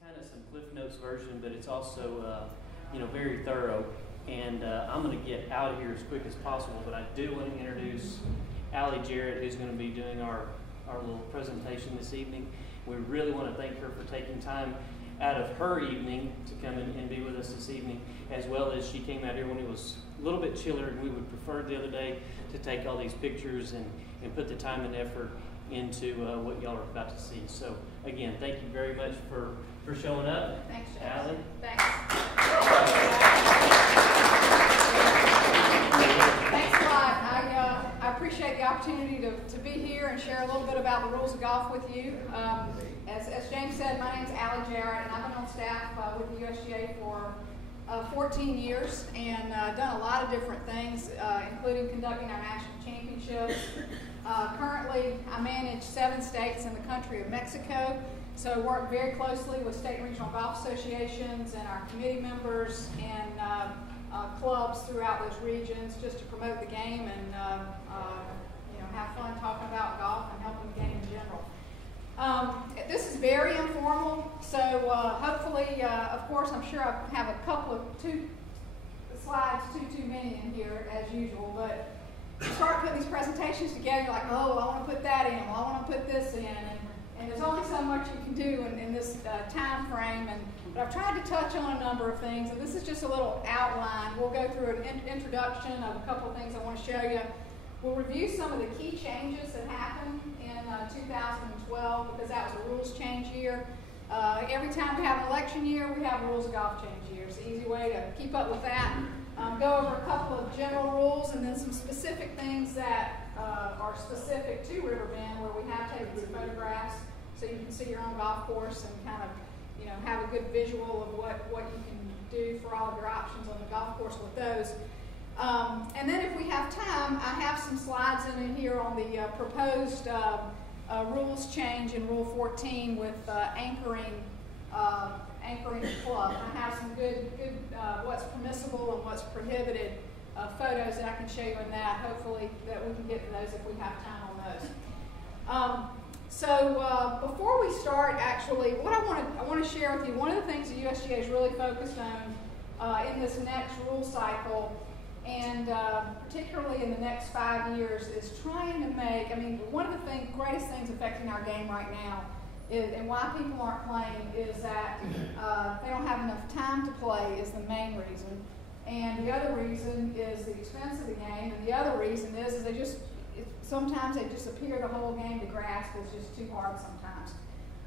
kind of some Cliff Notes version, but it's also, very thorough. And I'm going to get out of here as quick as possible, but I do want to introduce Allie Jarrett, who's going to be doing our little presentation this evening. We really want to thank her for taking time out of her evening to come and be with us this evening, as well as she came out here when it was a little bit chiller, and we would prefer the other day to take all these pictures and put the time and effort into what y'all are about to see. So again, thank you very much for showing up. Thanks, Allie. Thanks. Thanks a lot. I appreciate the opportunity to be here and share a little bit about the rules of golf with you. As James said, my name is Allie Jarrett, and I've been on staff with the USGA for 14 years and done a lot of different things, including conducting our national championships. Currently, I manage 7 states in the country of Mexico, so I work very closely with state and regional golf associations and our committee members and clubs throughout those regions just to promote the game and have fun talking about golf and helping the game in general. This is very informal, so hopefully, of course, I'm sure I have a couple of slides too many in here as usual, but you start putting these presentations together, you're like, oh, I want to put that in, well, I want to put this in, and there's only so much you can do in this time frame, but I've tried to touch on a number of things, and this is just a little outline. We'll go through an introduction of a couple of things I want to show you. We'll review some of the key changes that happened in 2012, because that was a rules change year. Every time we have an election year, we have a rules of golf change year. It's an easy way to keep up with that. Go over a couple of general rules and then some specific things that are specific to Riverbend, where we have taken some photographs so you can see your own golf course and kind of have a good visual of what you can do for all of your options on the golf course with those. And then if we have time, I have some slides in here on the proposed rules change in Rule 14 with anchoring the club. I have some good what's permissible and what's prohibited photos that I can show you in that. Hopefully that we can get to those if we have time on those. So before we start, actually, what I want to share with you, one of the things the USGA is really focused on in this next rule cycle, and particularly in the next 5 years, is trying to make, one of the greatest things affecting our game right now is, and why people aren't playing, is that they don't have enough time to play is the main reason. And the other reason is the expense of the game, and the other reason is sometimes they just appear the whole game to grasp is just too hard sometimes.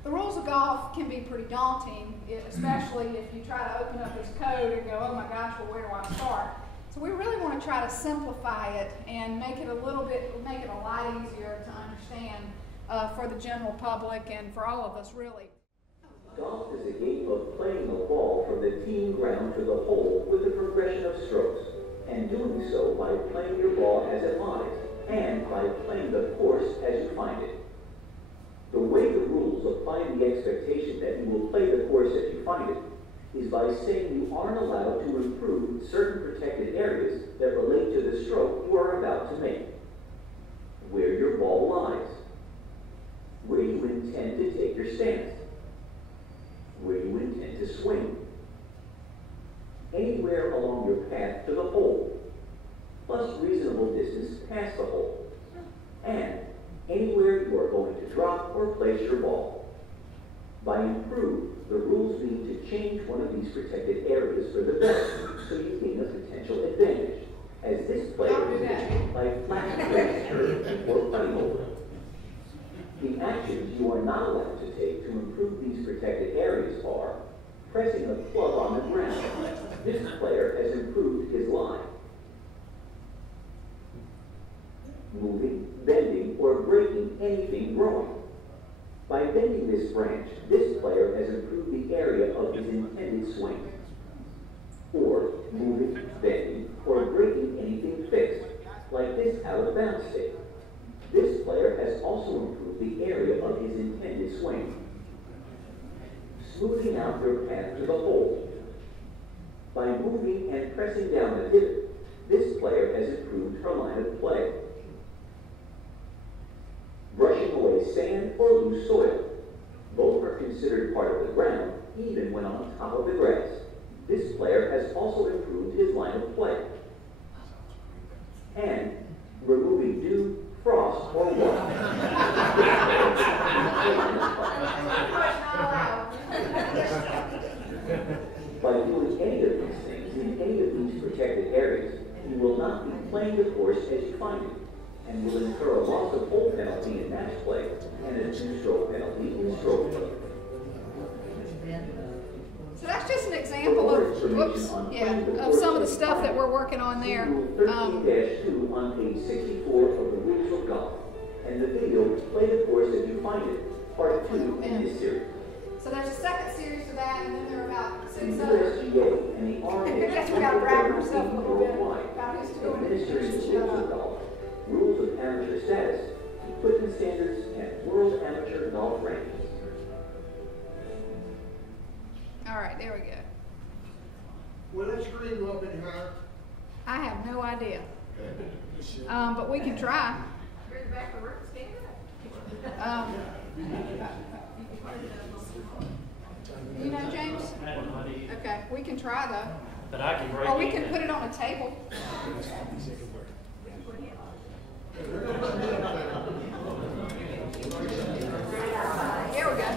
The rules of golf can be pretty daunting, especially if you try to open up this code and go, oh my gosh, well, where do I start? So we really want to try to simplify it and make it a lot easier to understand for the general public and for all of us, really. Golf is a game of playing the ball from the teeing ground to the hole with a progression of strokes, and doing so by playing your ball as it lies, and by playing the course as you find it. The way the rules apply the expectation that you will play the course as you find it is by saying you aren't allowed to improve certain protected areas that relate to the stroke you are about to make. Where your ball lies, where you intend to take your stance, where you intend to swing, anywhere along your path to the hole, plus reasonable distance past the hole, and anywhere you are going to drop or place your ball. By improve, the rules mean to change one of these protected areas for the better, so you gain a potential advantage, as this player is achieved by flashing your turn or putting over. The actions you are not allowed to take to improve these protected areas are pressing a club on the ground. This player has improved his line. Moving, bending, or breaking anything growing. By bending this branch, this player has improved the area of his intended swing. Or moving, bending, or breaking anything fixed, like this out of bounds stick. This player has also improved the area of his intended swing. Smoothing out your path to the hole. By moving and pressing down the divot, this player has improved her line of play. Brushing away sand or loose soil. Both are considered part of the ground, even when on top of the grass. This player has also improved his line of play. And removing dew, frost, or water. By doing any of these things in any of these protected areas, you will not be playing the course as you find it, and will incur a loss of hole penalty in match play and a 2-stroke penalty in stroke play. So that's just an example of, of some of the stuff that we're working on there. Rule 13-2 on page 64 of the Rules of Golf, and the video Play the Course as You Find It, part 2 in this series. So there's a second series to that, and then there are about 6 The others. USGA and the RA I guess we got to brag ourselves a little bit about who's doing it. administering the rules of golf, rules of amateur status, equipment standards, and world amateur golf rankings. All right, there we go. Will that screen go up any higher? I have no idea, but we can try. You know, James? I have no idea. Okay, we can try though. But I can break Or we it. can put it on a table. There we go.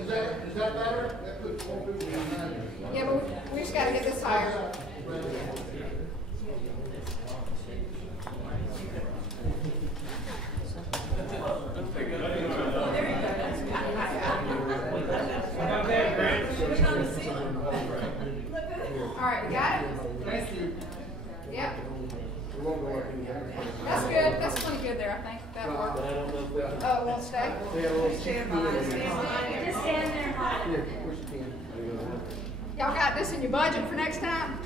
Is that better? That puts more people behind you. Yeah, but we just got to get this higher. All right, we got it? Thank you. Yep. We won't go up any higher. That's good. That's plenty good there, I think. That'll work. But I don't know if we can. Oh, it won't stay? Just stand there. Yeah, push the pin. Y'all got this in your budget for next time?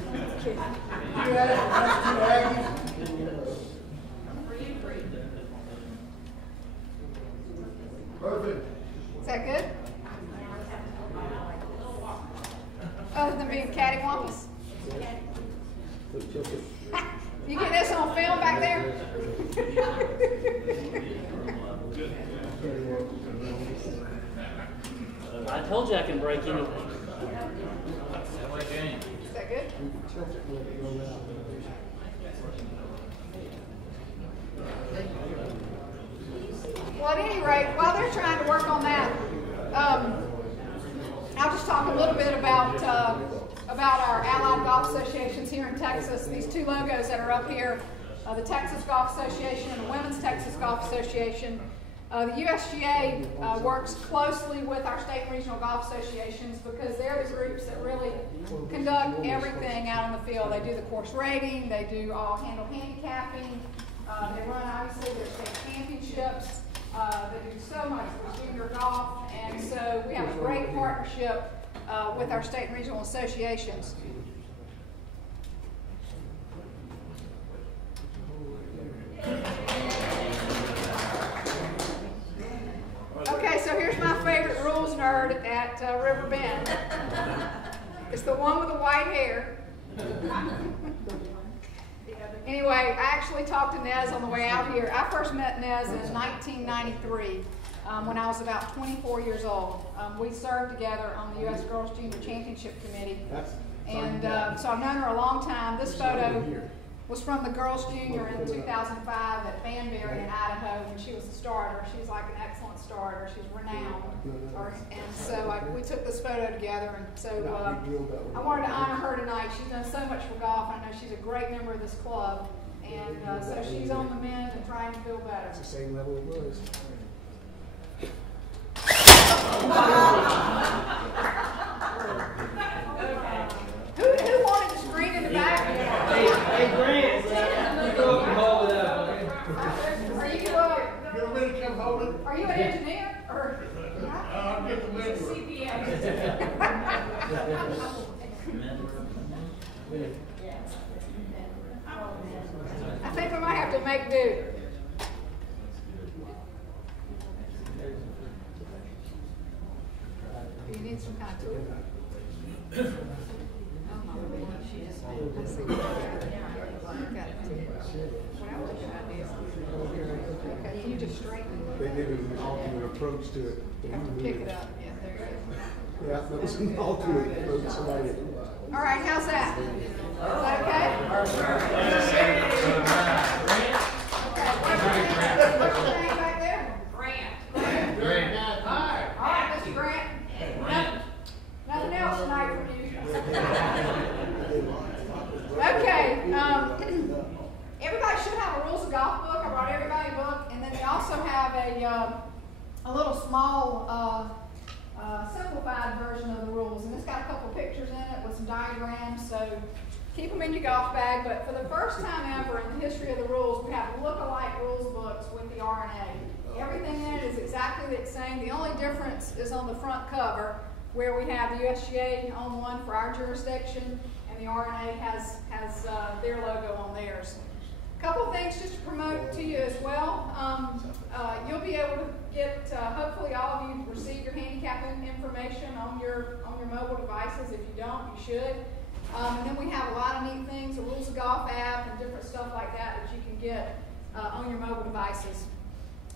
Perfect. Is that good? Other than being cattywampus? You get this on film back there? I told you I can break anything. Is that good? Well, at any rate, while they're trying to work on that, I'll just talk a little bit about our allied golf associations here in Texas. These two logos that are up here, the Texas Golf Association and the Women's Texas Golf Association. The USGA works closely with our state and regional golf associations because they're the groups that really conduct everything out on the field. They do the course rating, they do all handle handicapping, they run obviously their state championships, they do so much for junior golf, and so we have a great partnership with our state and regional associations. Okay, so here's my favorite rules nerd at River Bend. It's the one with the white hair. Anyway, I actually talked to Nez on the way out here. I first met Nez in 1993 when I was about 24 years old. We served together on the U.S. Girls Junior Championship Committee. And so I've known her a long time. This photo was from the Girls Junior in 2005 at Banbury in Idaho when she was a starter. She's like an excellent starter. She's renowned. And so we took this photo together. And so I wanted to honor her tonight. She's done so much for golf. I know she's a great member of this club. And so she's on the mend and trying to feel better. It's the same level it was. Who wanted the screen in the back? Hey, Grant, you go up and hold it up. You want me to come hold it? Are you an engineer? Or, I'll get the measure. I think we might have to make do. Do you need some kind of tool? What I wish I did. Okay, can you just straighten it? They did an alternate approach to it. You have to pick it up. Yeah, there it is. Yeah, that was an alternate approach. Somebody. All right, how's that? Is that okay? What's your name back there? Grant. All right, Mr. Grant. Nothing else tonight from you. Okay. Everybody should have a Rules of Golf book. I brought everybody a book, and then they also have a little small simplified version of the rules, and it's got a couple pictures in it with some diagrams. So keep them in your golf bag. But for the first time ever in the history of the rules, we have look-alike rules books with the R&A. Everything in it is exactly the same. The only difference is on the front cover, where we have the USGA on one for our jurisdiction, and the R&A has their logo on theirs. A couple of things just to promote to you as well. You'll be able to get, hopefully all of you receive your handicap information on your mobile devices. If you don't, you should. And then we have a lot of neat things, the Rules of Golf app and different stuff like that you can get on your mobile devices.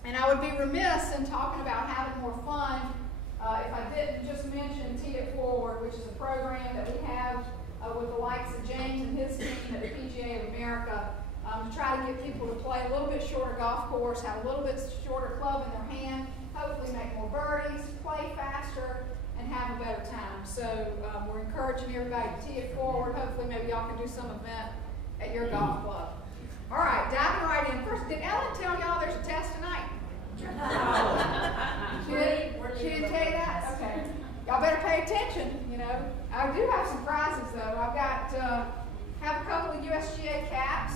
And I would be remiss in talking about having more fun if I didn't just mention Tee It Forward, which is a program that we have with the likes of James and his team at the PGA of America to try to get people to play a little bit shorter golf course, have a little bit shorter club in their hand, hopefully make more birdies, play faster, and have a better time. So we're encouraging everybody to Tee It Forward. Hopefully maybe y'all can do some event at your golf club. All right, diving right in. First, did Ellen tell y'all there's a test tonight? She didn't tell you that? Okay. Y'all better pay attention, you know. I do have some prizes, though. I've got, have a couple of USGA caps,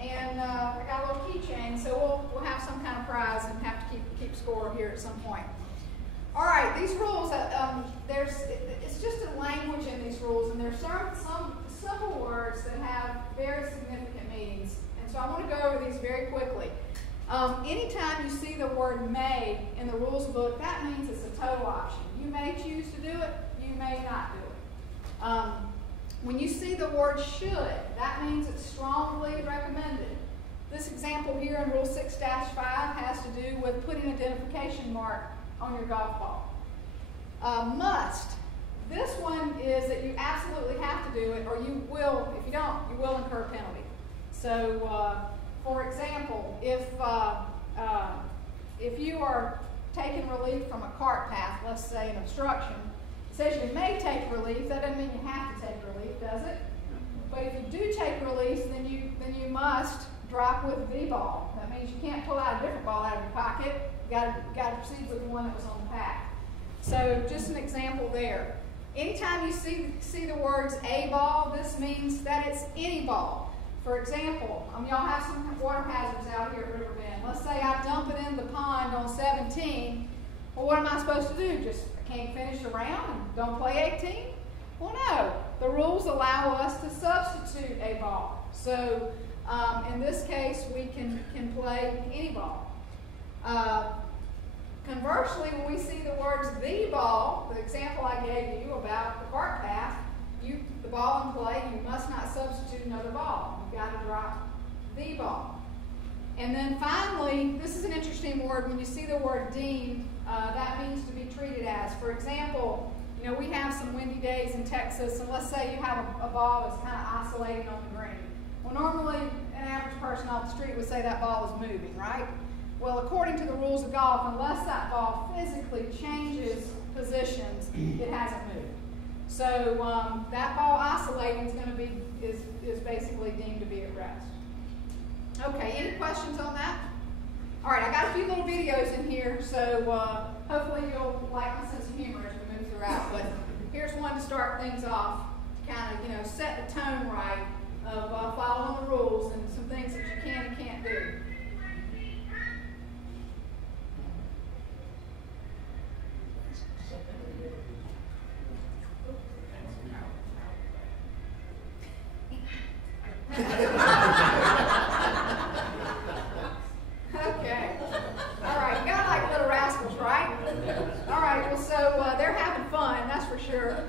and I got a little keychain, so we'll have some kind of prize and have to keep score here at some point. All right, these rules, it's just a language in these rules, and there's some simple words that have very significant meanings. And so I want to go over these very quickly. Anytime you see the word may in the rules book, that means it's a total option. You may choose to do it, you may not do it. When you see the word should, that means it's strongly recommended. This example here in Rule 6-5 has to do with putting an identification mark on your golf ball. Must. This one is that you absolutely have to do it, or you will, if you don't, you will incur a penalty. So, for example, if you are taking relief from a cart path, let's say an obstruction, it says you may take relief. That doesn't mean you have to take relief, does it? But if you do take relief, then you must drop with the ball. That means you can't pull out a different ball out of your pocket. You got to proceed with the one that was on the pack. So just an example there. Anytime you see the words a ball, this means that it's any ball. For example, y'all have some water hazards out here at Riverbend. Let's say I dump it in the pond on 17. Well, what am I supposed to do? Just I can't finish the round and don't play 18? Well, no. The rules allow us to substitute a ball. So in this case, we can play any ball. Conversely, when we see the words the ball, the example I gave you about the cart path, the ball in play, you must not substitute another ball. You've got to drop the ball. And then finally, this is an interesting word. When you see the word deemed, that means to be treated as. For example, you know, we have some windy days in Texas, and let's say you have a ball that's kind of oscillating on the green. Well, normally, an average person off the street would say that ball is moving, right? Well, according to the rules of golf, unless that ball physically changes positions, it hasn't moved. So that ball oscillating is basically deemed to be at rest. Okay, any questions on that? All right, I got a few little videos in here, so hopefully you'll like my sense of humor as we move throughout. But here's one to start things off, to kind of set the tone right of following the rules and some things that you can and can't do. Okay. All right. You got like little rascals, right? All right. Well, so they're having fun, that's for sure.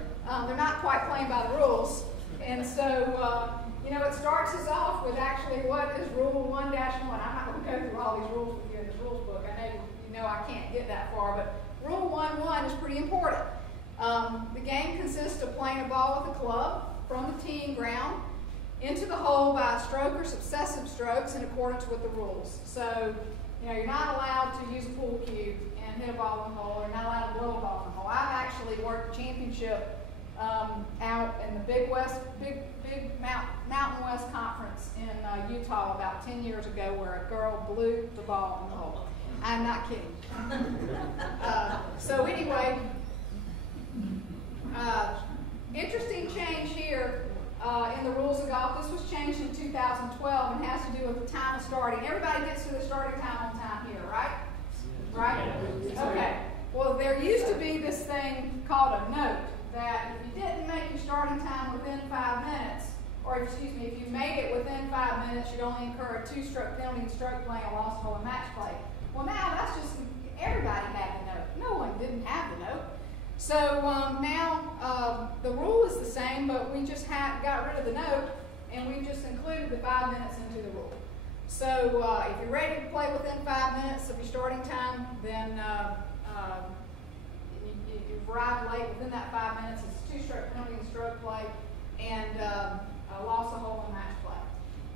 They're not quite playing by the rules. And so, it starts us off with actually what is Rule 1-1. I'm not going to go through all these rules with you in the rules book. I know you know I can't get that far, but Rule 1.1 is pretty important. The game consists of playing a ball with a club from the teeing ground into the hole by a stroke or successive strokes in accordance with the rules. So, you know, you're not allowed to use a pool cue and hit a ball in the hole. You're not allowed to blow a ball in the hole. I've actually worked a championship out in the Big Mountain West Conference in Utah about 10 years ago, where a girl blew the ball in the hole. I'm not kidding. So anyway, interesting change here in the rules of golf. This was changed in 2012 and has to do with the time of starting. Everybody gets to the starting time on time here, right? Right? Okay. Well, there used to be this thing called a note that if you didn't make your starting time within 5 minutes, or excuse me, if you made it within 5 minutes, you'd only incur a 2-stroke penalty in stroke play, a lost hole in match play. Well, now that's just, everybody had the note. No one didn't have the note. So now the rule is the same, but we just got rid of the note, and we just included the 5 minutes into the rule. So if you're ready to play within 5 minutes of your starting time, then you've arrived late within that 5 minutes. It's a 2-stroke penalty in stroke play, and loss of hole in match play.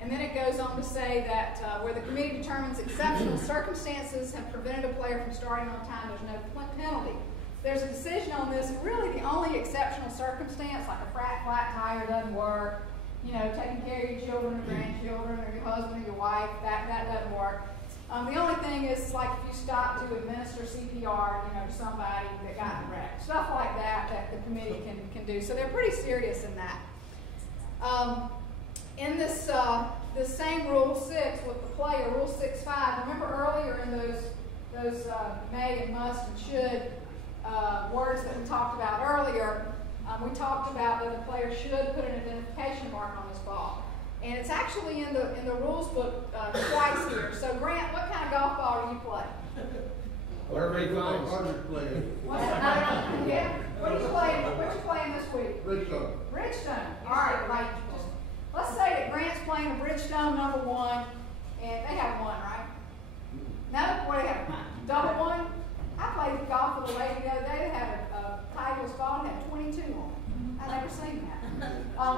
And then it goes on to say that where the committee determines exceptional circumstances have prevented a player from starting on time, there's no penalty. There's a decision on this. Really, the only exceptional circumstance, like a flat tire doesn't work, you know, taking care of your children or grandchildren or your husband or your wife, that doesn't work. The only thing is, like if you stop to administer CPR, you know, to somebody that got wrecked, stuff like that the committee can do. So they're pretty serious in that. In this same Rule 6 with the player, Rule 6.5, remember earlier in those may and must and should words that we talked about earlier, we talked about that the player should put an identification mark on his ball. And it's actually in the rules book twice here. So Grant, what kind of golf ball do you play? Whatever he finds. Yeah. What are you playing this week? Bridgestone. Bridgestone. All right, like let's say that Grant's playing a Bridgestone number 1, and they have 1, right? No, what do they have? Double 1? I played golf with a lady the other day that had a Titleist ball and had 22 on it. I've never seen that.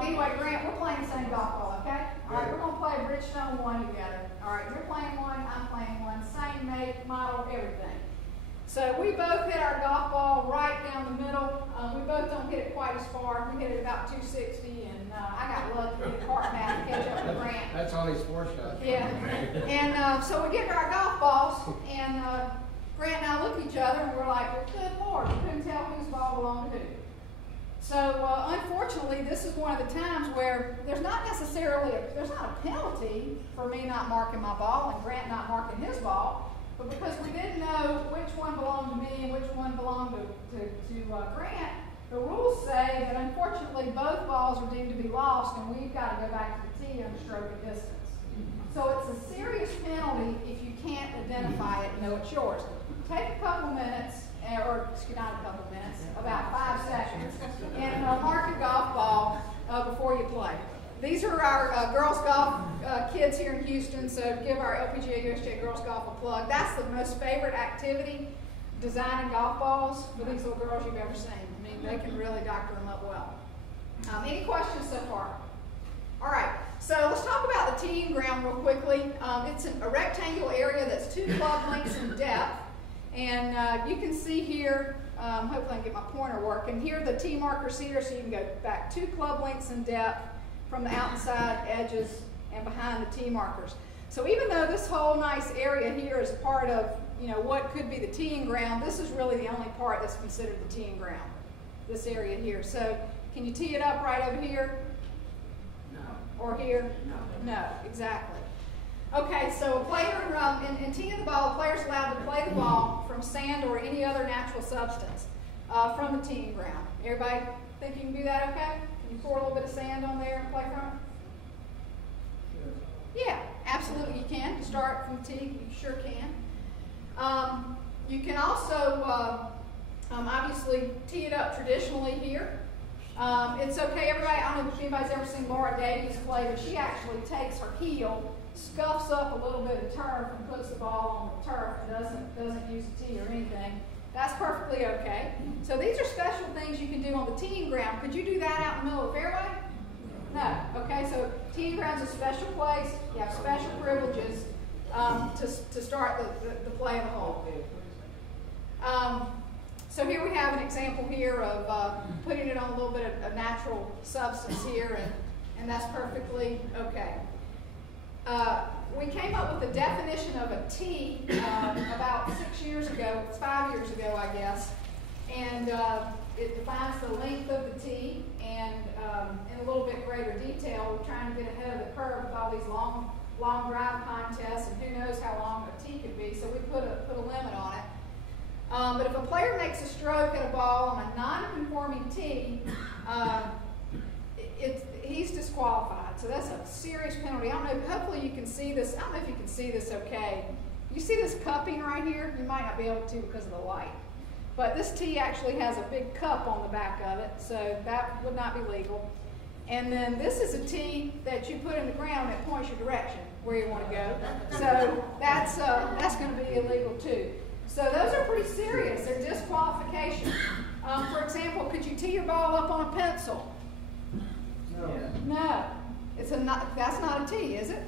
Anyway, Grant, we're playing the same golf ball, okay? All right, we're going to play a Bridgestone 1 together. All right, you're playing 1, I'm playing 1, same make, model, everything. So we both hit our golf ball right down the middle. We both don't hit it quite as far. We hit it about 260, and I got lucky to cart math to catch up with Grant. That's all these 4 shots. Yeah. And so we get to our golf balls, and Grant and I look at each other, and we're like, well, good Lord, we couldn't tell whose ball belonged to who. So unfortunately, this is one of the times where there's not a penalty for me not marking my ball and Grant not marking his ball, but because we didn't know which one belonged to me and which one belonged to Grant, the rules say that unfortunately both balls are deemed to be lost, and we've got to go back to the tee under stroke of distance. So it's a serious penalty if you can't identify it and know it's yours. Take a couple minutes, or excuse me, not a couple minutes, about 5 seconds, and mark your golf ball before you play. These are our girls golf kids here in Houston, so give our LPGA USGA girls golf a plug. That's the most favorite activity, designing golf balls for these little girls you've ever seen. I mean, they can really doctor them up well. Any questions so far? All right, so let's talk about the teeing ground real quickly. It's a rectangular area that's 2 club lengths in depth. And you can see here, hopefully I can get my pointer working. Here are the tee markers here, so you can go back 2 club lengths in depth from the outside edges and behind the tee markers. So even though this whole nice area here is part of, you know, what could be the teeing ground, this is really the only part that's considered the teeing ground, this area here. So can you tee it up right over here? No. Or here? No. No, exactly. Okay, so a player, in teeing the ball, a player is allowed to play the ball from sand or any other natural substance from the teeing ground. Everybody think you can do that okay? Can you pour a little bit of sand on there and play from it? Yeah, absolutely you can. Start from the tee, you sure can. You can also obviously tee it up traditionally here. It's okay, everybody. I don't know if anybody's ever seen Laura Davies play, but she actually takes her heel, scuffs up a little bit of turf, and puts the ball on the turf, and doesn't use a tee or anything. That's perfectly okay. So these are special things you can do on the teeing ground. Could you do that out in the middle of the fairway? No. Okay, so teeing ground's a special place. You have special privileges to start the play of the hole. So here we have an example here of putting it on a little bit of natural substance here, and that's perfectly okay. We came up with the definition of a tee about 6 years ago. It's 5 years ago, I guess. And it defines the length of the tee, and in a little bit greater detail, we're trying to get ahead of the curve with all these long drive contests, and who knows how long a tee could be, so we put a limit on it. But if a player makes a stroke at a ball on a non-conforming tee, he's disqualified. So that's a serious penalty. I don't know, hopefully you can see this. I don't know if you can see this okay. You see this cupping right here? You might not be able to because of the light. But this tee actually has a big cup on the back of it, so that would not be legal. And then this is a tee that you put in the ground that points your direction where you want to go. So that's going to be illegal too. So those are pretty serious. They're disqualification. For example, could you tee your ball up on a pencil? No. That's not a tee, is it?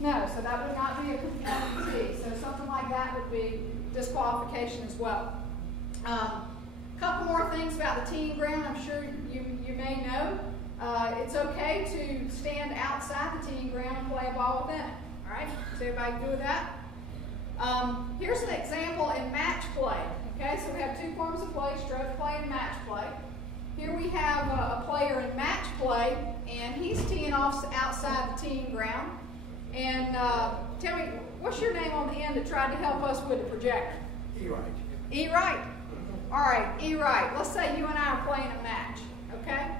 No, so that would not be a conforming tee. So something like that would be disqualification as well. Couple more things about the teeing ground. I'm sure you may know. It's okay to stand outside the teeing ground and play a ball within it. All right? Is everybody good with that? Here's an example in match play. Okay, so we have two forms of play: stroke play and match play. Here we have a player in match play, and he's teeing off outside the teeing ground. And tell me, what's your name on the end that tried to help us with the projector? E-Right. E-Right. All right, E-Right. Let's say you and I are playing a match, okay?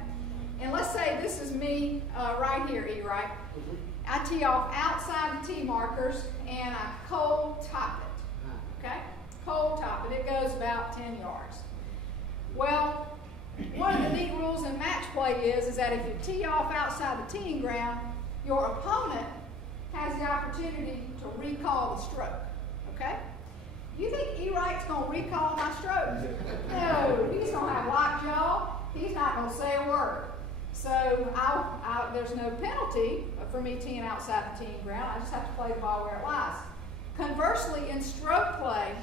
And let's say this is me right here, E-Right. I tee off outside the tee markers, and I cold top it, okay? Cold top it. It goes about 10 yards. Well, one of the neat rules in match play is that if you tee off outside the teeing ground, your opponent has the opportunity to recall the stroke, okay? You think E-Right's going to recall my stroke? No, he's going to have lockjaw. He's not going to say a word. So there's no penalty for me teeing outside the teeing ground. I just have to play the ball where it lies. Conversely, in stroke play,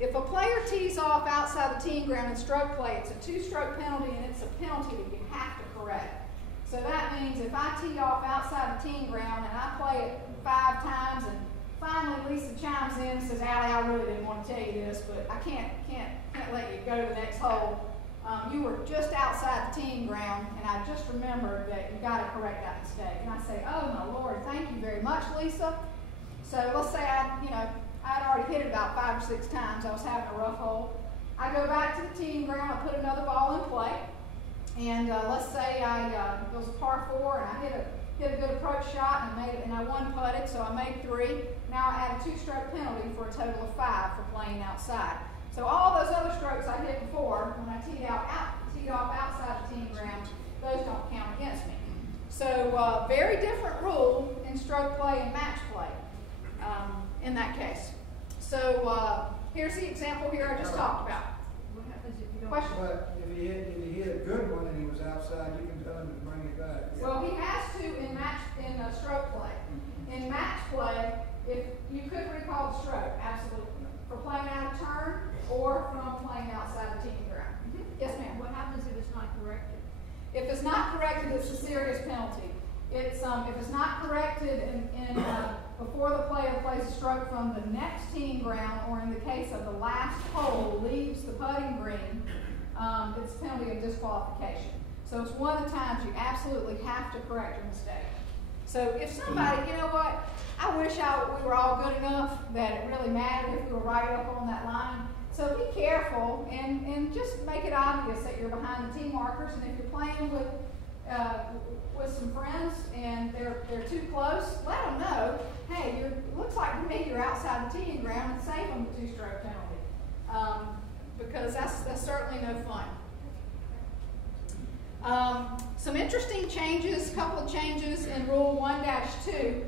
if a player tees off outside the teeing ground in stroke play, it's a two-stroke penalty, and it's a penalty that you have to correct. So that means if I tee off outside the teeing ground and I play it 5 times, and finally Lisa chimes in and says, "Allie, I really didn't want to tell you this, but I can't let you go to the next hole. You were just outside the teeing ground, and I just remembered that you got to correct that mistake." And I say, "Oh my Lord, thank you very much, Lisa." So let's say I'd already hit it about 5 or 6 times. I was having a rough hole. I go back to the teeing ground. I put another ball in play, and let's say it was a par 4, and I hit a good approach shot, and I one putted, so I made 3. Now I add a 2-stroke penalty for a total of 5 for playing outside. So all those other strokes I hit before, when I teed off outside the teeing ground, those don't count against me. So very different rule in stroke play and match play in that case. So here's the example here I just talked about. Question? But if he hit a good one and he was outside, you can tell him to bring it back. Well, he has to in stroke play. In match play, if you could recall the stroke, absolutely, for playing out of turn or from playing outside the teeing ground. Yes, ma'am. What happens if it's not corrected? If it's not corrected, it's a serious penalty. If it's not corrected before the player plays a stroke from the next teeing ground, or in the case of the last hole leaves the putting green, it's a penalty of disqualification. So it's one of the times you absolutely have to correct your mistake. So if somebody, you know what, I wish we were all good enough that it really mattered if we were right up on that line. So be careful and just make it obvious that you're behind the tee markers. And if you're playing with some friends and they're too close, let them know, hey, it looks like to me you're outside the teeing ground, and save them the 2-stroke penalty. Because that's certainly no fun. Some interesting changes, couple of changes in Rule 1-2,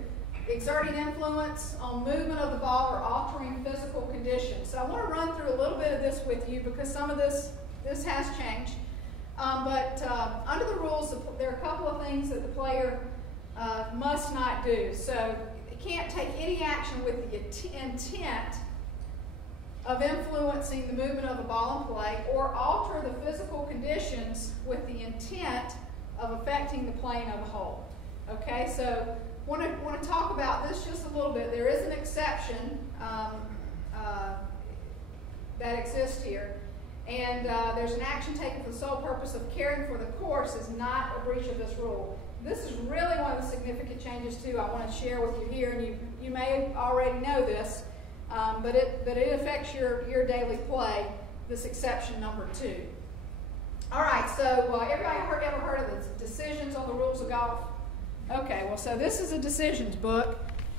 exerting influence on movement of the ball or altering physical conditions. So I want to run through a little bit of this with you because some of this has changed. Under the rules, there are a couple of things that the player must not do. So it can't take any action with the intent of influencing the movement of the ball in play or alter the physical conditions with the intent of affecting the playing of a whole. Okay, so want to talk about this just a little bit. There is an exception that exists here. And there's an action taken for the sole purpose of caring for the course is not a breach of this rule. This is really one of the significant changes, too, I want to share with you here. And you may already know this, but it affects your daily play, this exception number 2. All right, so everybody ever heard of the decisions on the rules of golf? Okay, well, so this is a decisions book.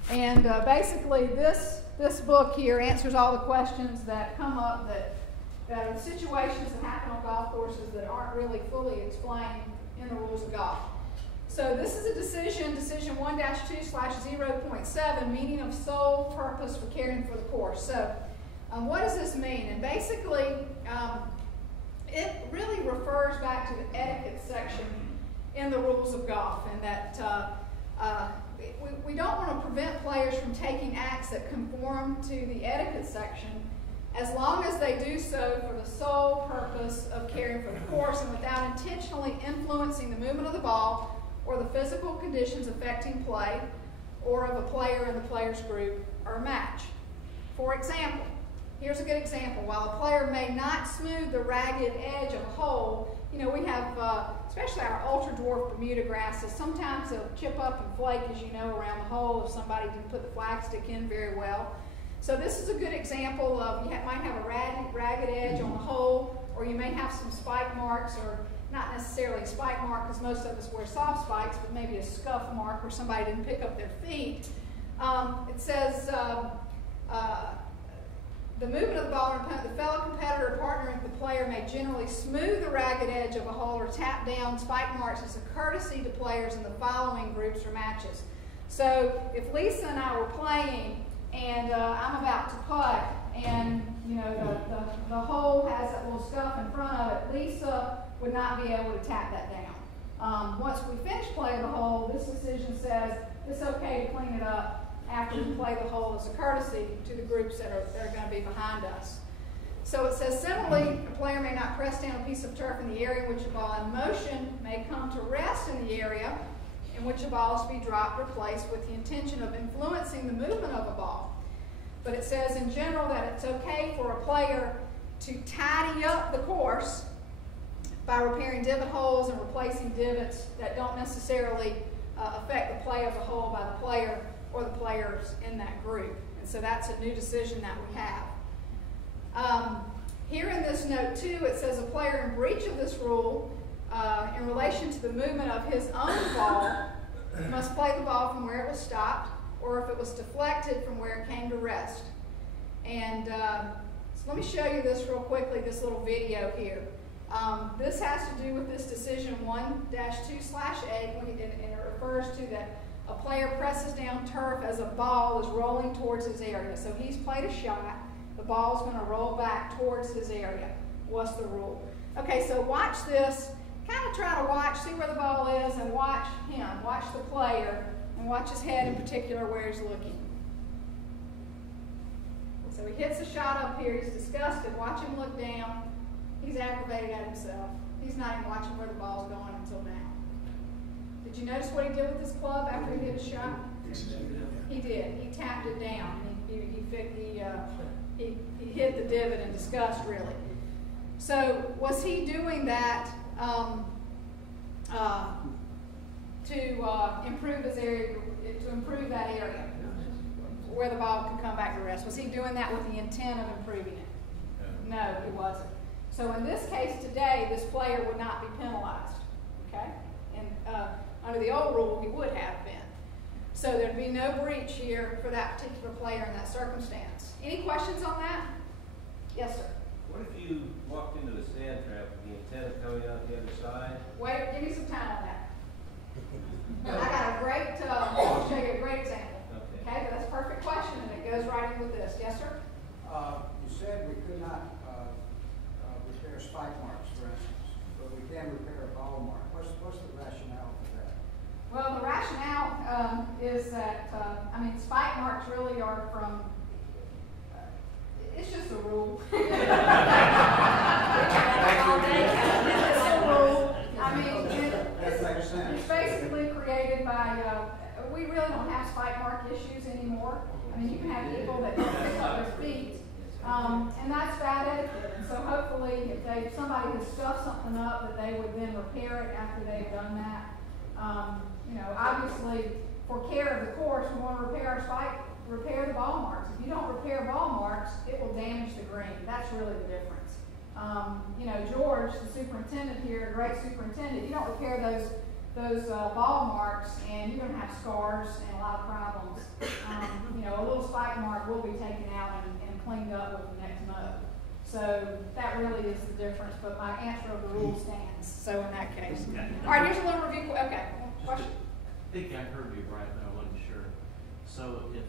And basically, this book here answers all the questions that come up that are situations that happen on golf courses that aren't really fully explained in the rules of golf. So this is a decision 1-2/0.7, meaning of sole purpose for caring for the course. So what does this mean? And basically, it really refers back to the etiquette section in the rules of golf, and that we don't want to prevent players from taking acts that conform to the etiquette section as long as they do so for the sole purpose of caring for the course and without intentionally influencing the movement of the ball or the physical conditions affecting play or of a player in the player's group or match. For example, here's a good example. While a player may not smooth the ragged edge of a hole, we have, especially our ultra-dwarf Bermuda grasses, sometimes they'll chip up and flake, as you know, around the hole if somebody didn't put the flagstick in very well. So this is a good example of you might have a ragged edge on the hole, or you may have some spike marks, or not necessarily a spike mark because most of us wear soft spikes, but maybe a scuff mark where somebody didn't pick up their feet. It says the movement of the ball or opponent, the fellow competitor or partner of the player may generally smooth the ragged edge of a hole or tap down spike marks as a courtesy to players in the following groups or matches. So if Lisa and I were playing and I'm about to putt, and the hole has that little scuff in front of it, Lisa would not be able to tap that down. Once we finish playing the hole, this decision says it's okay to clean it up after we play the hole as a courtesy to the groups that are going to be behind us. So it says, similarly, a player may not press down a piece of turf in the area in which a ball in motion may come to rest in the area in which a ball is to be dropped or placed with the intention of influencing the movement of a ball. But it says in general that it's okay for a player to tidy up the course by repairing divot holes and replacing divots that don't necessarily affect the play of the hole by the player or the players in that group. And so that's a new decision that we have. Here in this note too, it says a player in breach of this rule in relation to the movement of his own ball must play the ball from where it was stopped or if it was deflected from where it came to rest. And so let me show you this real quickly, this little video here. This has to do with this decision 1-2/8, and it refers to that a player presses down turf as a ball is rolling towards his area. So he's played a shot, the ball's going to roll back towards his area. What's the rule? Okay, so watch this, kind of try to watch, see where the ball is, and watch him, watch the player, and watch his head in particular where he's looking. So he hits a shot up here, he's disgusted, watch him look down, he's aggravated at himself. He's not even watching where the ball's going until now. Did you notice what he did with his club after he hit a shot? He did. He tapped it down. He hit the divot in disgust, really. So was he doing that to improve his area, to improve that area where the ball could come back to rest? Was he doing that with the intent of improving it? No, he wasn't. So in this case today, this player would not be penalized. Okay? And under the old rule, he would have been. So there'd be no breach here for that particular player in that circumstance. Any questions on that? Yes, sir. What if you walked into a sand trap with the intent of coming out the other side? Wait, give me some time on that. I got a great, I'll show you a great example. Okay, but that's a perfect question, and it goes right in with this. Yes, sir? You said we could not, repair spike marks, for instance, but we can repair a ball mark. What's the rationale for that? Well, the rationale is that, spike marks really are from, it's just a rule. It's a rule. It's basically created by, we really don't have spike mark issues anymore. I mean, you can have people that don't pick up their feet, and that's bad etiquette. And so hopefully, if somebody has stuffed something up, that they would then repair it after they've done that. Obviously, for care of the course, we want to repair the ball marks. If you don't repair ball marks, it will damage the green. That's really the difference. George, the superintendent here, a great superintendent, you don't repair those ball marks, and you're going to have scars and a lot of problems. A little spike mark will be taken out and cleaned up with the next mow. So that really is the difference, but my answer of the rule stands. So in that case. All right, here's a little review. Okay, question? I think I heard you right, but I wasn't sure. So if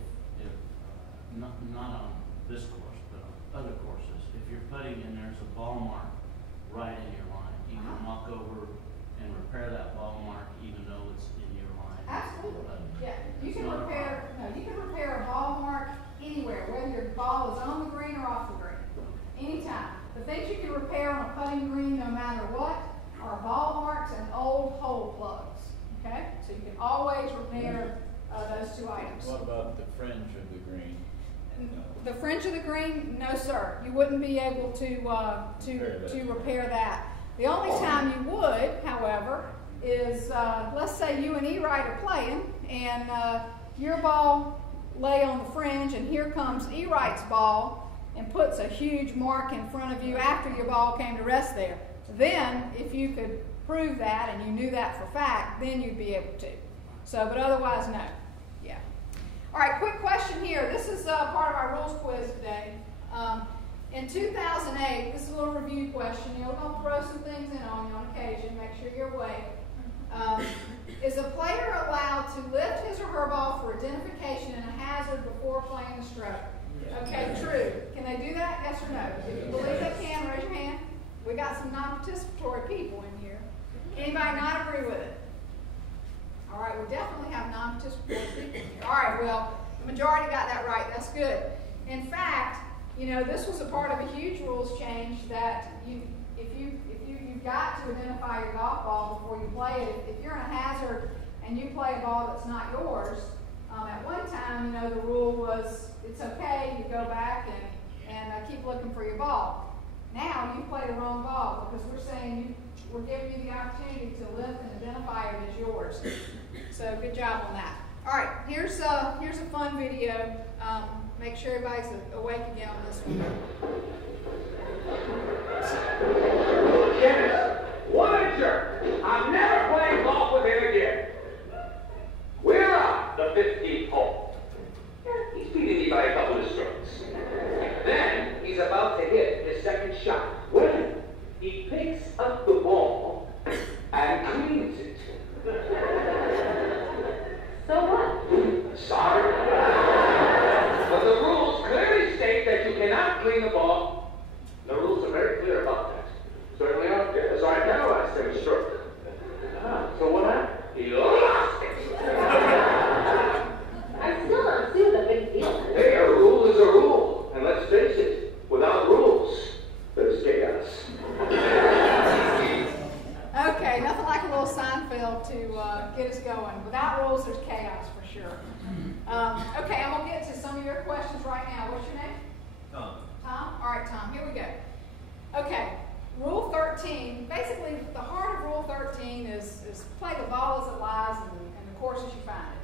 not on this course, but on other courses, if you're putting and there's a ball mark right in your line, you can walk over and repair that ball mark even though it's in your line. Absolutely. Yeah. You can repair a ball mark anywhere, whether your ball is on the green or off the green. Anytime. The things you can repair on a putting green no matter what are ball marks and old hole plugs. Okay? So you can always repair those two items. What about the fringe of the green? The fringe of the green, no sir. You wouldn't be able to repair that. The only time you would, however, is let's say you and E-Wright are playing and your ball lay on the fringe and here comes E-Wright's ball and puts a huge mark in front of you after your ball came to rest there. Then, if you could prove that and you knew that for fact, then you'd be able to. So, but otherwise, no. Yeah. All right, quick question here. This is part of our rules quiz today. In 2008, this is a little review question. We're going to throw some things in on you on occasion. Make sure you're awake. Is a player allowed to lift his or her ball for identification in a hazard before playing the stroke? Okay, true. Can they do that? Yes or no? If you believe they can, raise your hand. We got some non-participatory people in here. Anybody not agree with it? All right, we definitely have non-participatory people in here. All right, well, the majority got that right. That's good. In fact, this was a part of a huge rules change that you've got to identify your golf ball before you play it. If you're in a hazard and you play a ball that's not yours, at one time, the rule was it's okay, you go back and keep looking for your ball. Now you play the wrong ball because we're saying we're giving you the opportunity to lift and identify it as yours. So good job on that. All right, here's a fun video. Make sure everybody's awake again on this one. Dennis, what a jerk. I'm never playing golf with him again. We're on the 15th hole. He's beating me by a couple of strokes. Then he's about to hit his second shot. When he picks up the ball and cleans it. So what? Sorry. But the rules clearly state that you cannot clean the ball. The rules are very clear about that. Certainly are. Yes, I penalized him a stroke. So what happened? He lost it. I still don't see the big deal. Hey, a rule is a rule. And let's face it, without rules, there's chaos. Okay, nothing like a little Seinfeld to get us going. Without rules, there's chaos for sure. Okay, I'm going to get to some of your questions right now. What's your name? Tom. Tom? All right, Tom, here we go. Okay, Rule 13, basically the heart of Rule 13 is play the ball as it lies and the course as you find it.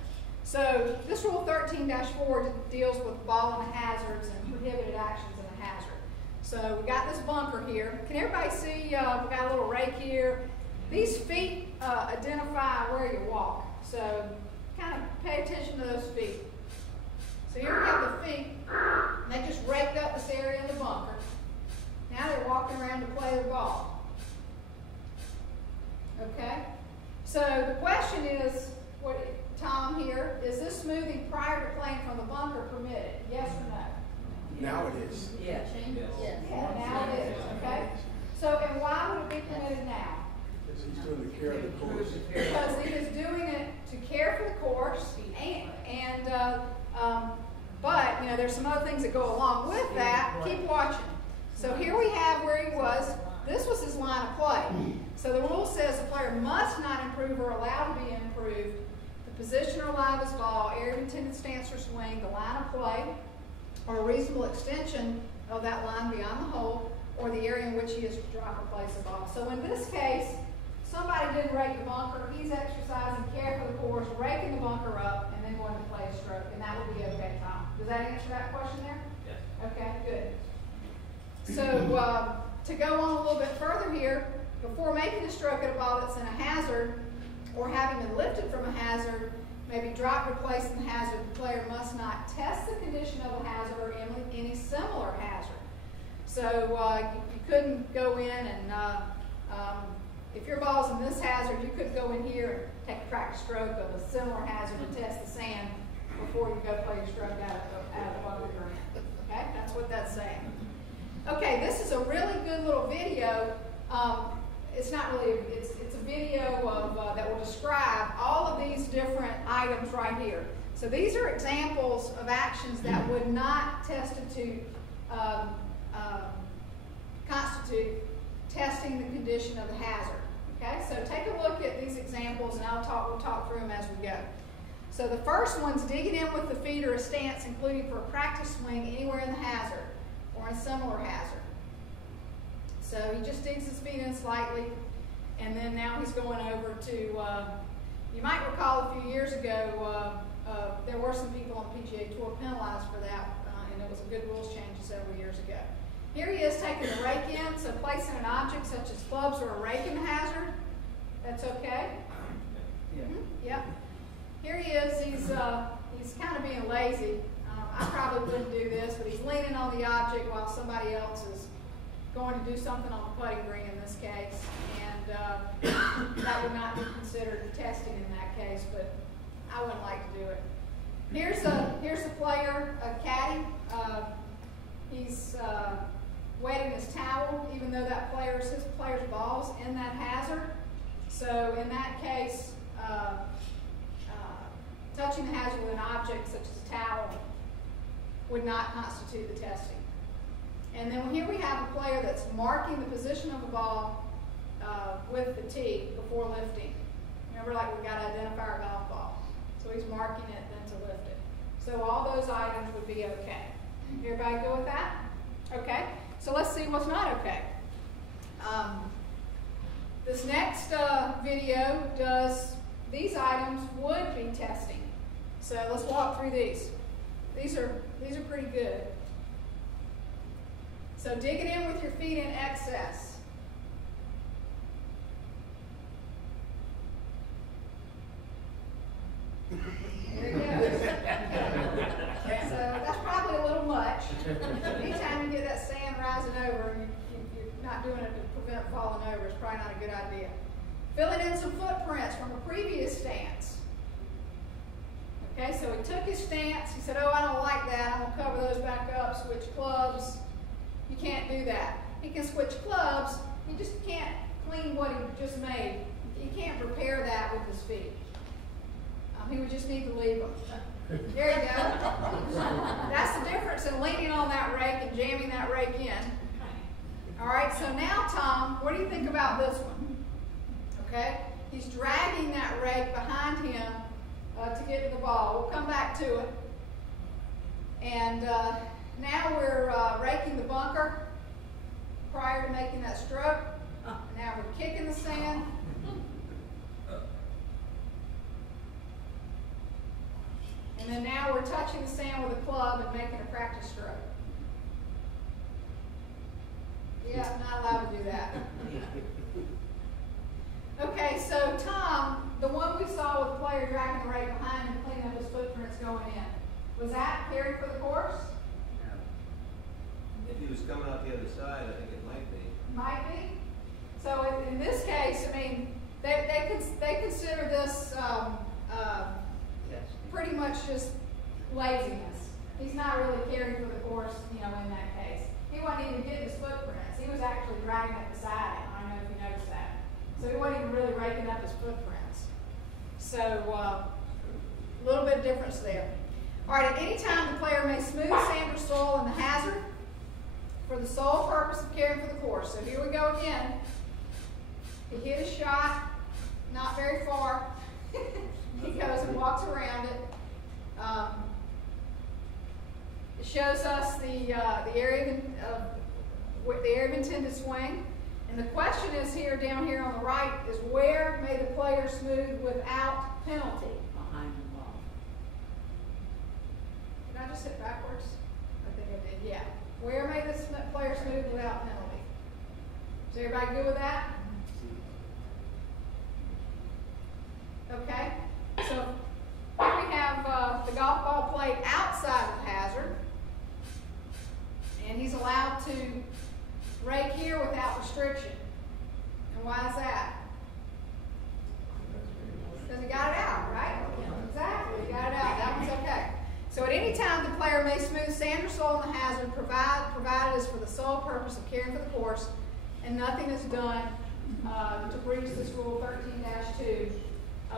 So this Rule 13-4 deals with ball and hazards and prohibited actions in a hazard. So we got this bunker here. Can everybody see, we got a little rake here. These feet identify where you walk. So kind of pay attention to those feet. So here we have the feet. They just raked up this area in the bunker. Now they're So the question is, Tom here, is this smoothing prior to playing from the bunker permitted? Yes or no? Now it is. Yes. Yeah, now it is, okay? So, and why would it be permitted now? Because he's doing the care of the course. Because he is doing it to care for the course, but you know, there's some other things that go along with that. Keep watching. So here we have where he was. This was his line of play. So the rule says the player must not improve or allow to be improved the position or lie of his ball, area of intended stance or swing, the line of play, or a reasonable extension of that line beyond the hole, or the area in which he is to drop or place the ball. So in this case, somebody didn't rake the bunker. He's exercising care for the course, raking the bunker up, and then going to play a stroke, and that would be okay, Tom. Does that answer that question there? Yes. Okay, good. So to go on a little bit further here, before making a stroke at a ball that's in a hazard, or having been lifted from a hazard, maybe dropped or placed in the hazard, the player must not test the condition of a hazard or any similar hazard. So you couldn't go in and, if your ball's in this hazard, you couldn't go in here and take a practice stroke of a similar hazard and test the sand before you go play your stroke out of the bunker you're in. Okay, that's what that's saying. Okay, this is a really good little video. It's not really, it's a video of, that will describe all of these different items right here. So these are examples of actions that would not constitute testing the condition of the hazard. Okay, so take a look at these examples, and we'll talk through them as we go. So the first one's digging in with the feet or a stance, including for a practice swing anywhere in the hazard or in a similar hazard. So he just digs his feet in slightly, and then now he's going over to, you might recall a few years ago, there were some people on the PGA Tour penalized for that, and it was a good rules change several years ago. Here he is taking the rake in, so placing an object such as clubs or a rake in the hazard. That's okay? Yeah. Yep. Here he is, he's kind of being lazy. I probably wouldn't do this, but he's leaning on the object while somebody else is going to do something on the putting green in this case, and that would not be considered testing in that case, but I wouldn't like to do it. Here's a player, a caddy. He's wetting his towel, even though his player's ball's in that hazard. So in that case, touching the hazard with an object such as a towel would not constitute the testing. And then here we have a player that's marking the position of the ball with the tee before lifting. Remember, like we've got to identify our golf ball. So he's marking it then to lift it. So all those items would be okay. Everybody go with that? Okay. So let's see what's not okay. This next video does, these items would be testing. So let's walk through these. These are pretty good. So dig it in with your feet in excess. There you go. So that's probably a little much. Anytime you get that sand rising over and you're not doing it to prevent falling over, it's probably not a good idea. Filling in some footprints from a previous stance. Okay, so he took his stance. He said, oh, I don't like that. I'm going to cover those back up, switch clubs. You can't do that. He can switch clubs. He just can't clean what he just made. He can't repair that with his feet. He would just need to leave them. There you go. That's the difference in leaning on that rake and jamming that rake in. All right, so now, Tom, what do you think about this one? Okay, he's dragging that rake behind him to get to the ball. We'll come back to it. And now we're raking the bunker prior to making that stroke. Now we're kicking the sand. And then now we're touching the sand with a club and making a practice stroke. Yeah, not allowed to do that. Okay, so Tom, the one we saw with the player dragging the rake behind him, cleaning up his footprints going in, was that carried for the course? If he was coming out the other side, I think it might be. Might be. So in this case, I mean, they consider this pretty much just laziness. He's not really caring for the course, you know, in that case. He wasn't even getting his footprints. He was actually dragging it beside him. I don't know if you noticed that. So he wasn't even really raking up his footprints. So a little bit of difference there. All right, at any time the player may smooth sand or soil in the hazard for the sole purpose of caring for the course. So here we go again. He hit his shot, not very far. He goes and walks around it. It shows us the area of intended swing. And the question is here, down here on the right, is where may the player smooth without penalty? Behind the ball. Did I just hit backwards? I think I did, yeah. Where may the player smooth without penalty? Is everybody good with that? Okay. So here we have the golf ball played outside of the hazard. And he's allowed to rake here without restriction. And why is that? Because he got it out, right? Exactly, he got it out. That one's okay. So at any time, the player may smooth sand or soil in the hazard, provided it's for the sole purpose of caring for the course, and nothing is done to breach this rule 13-2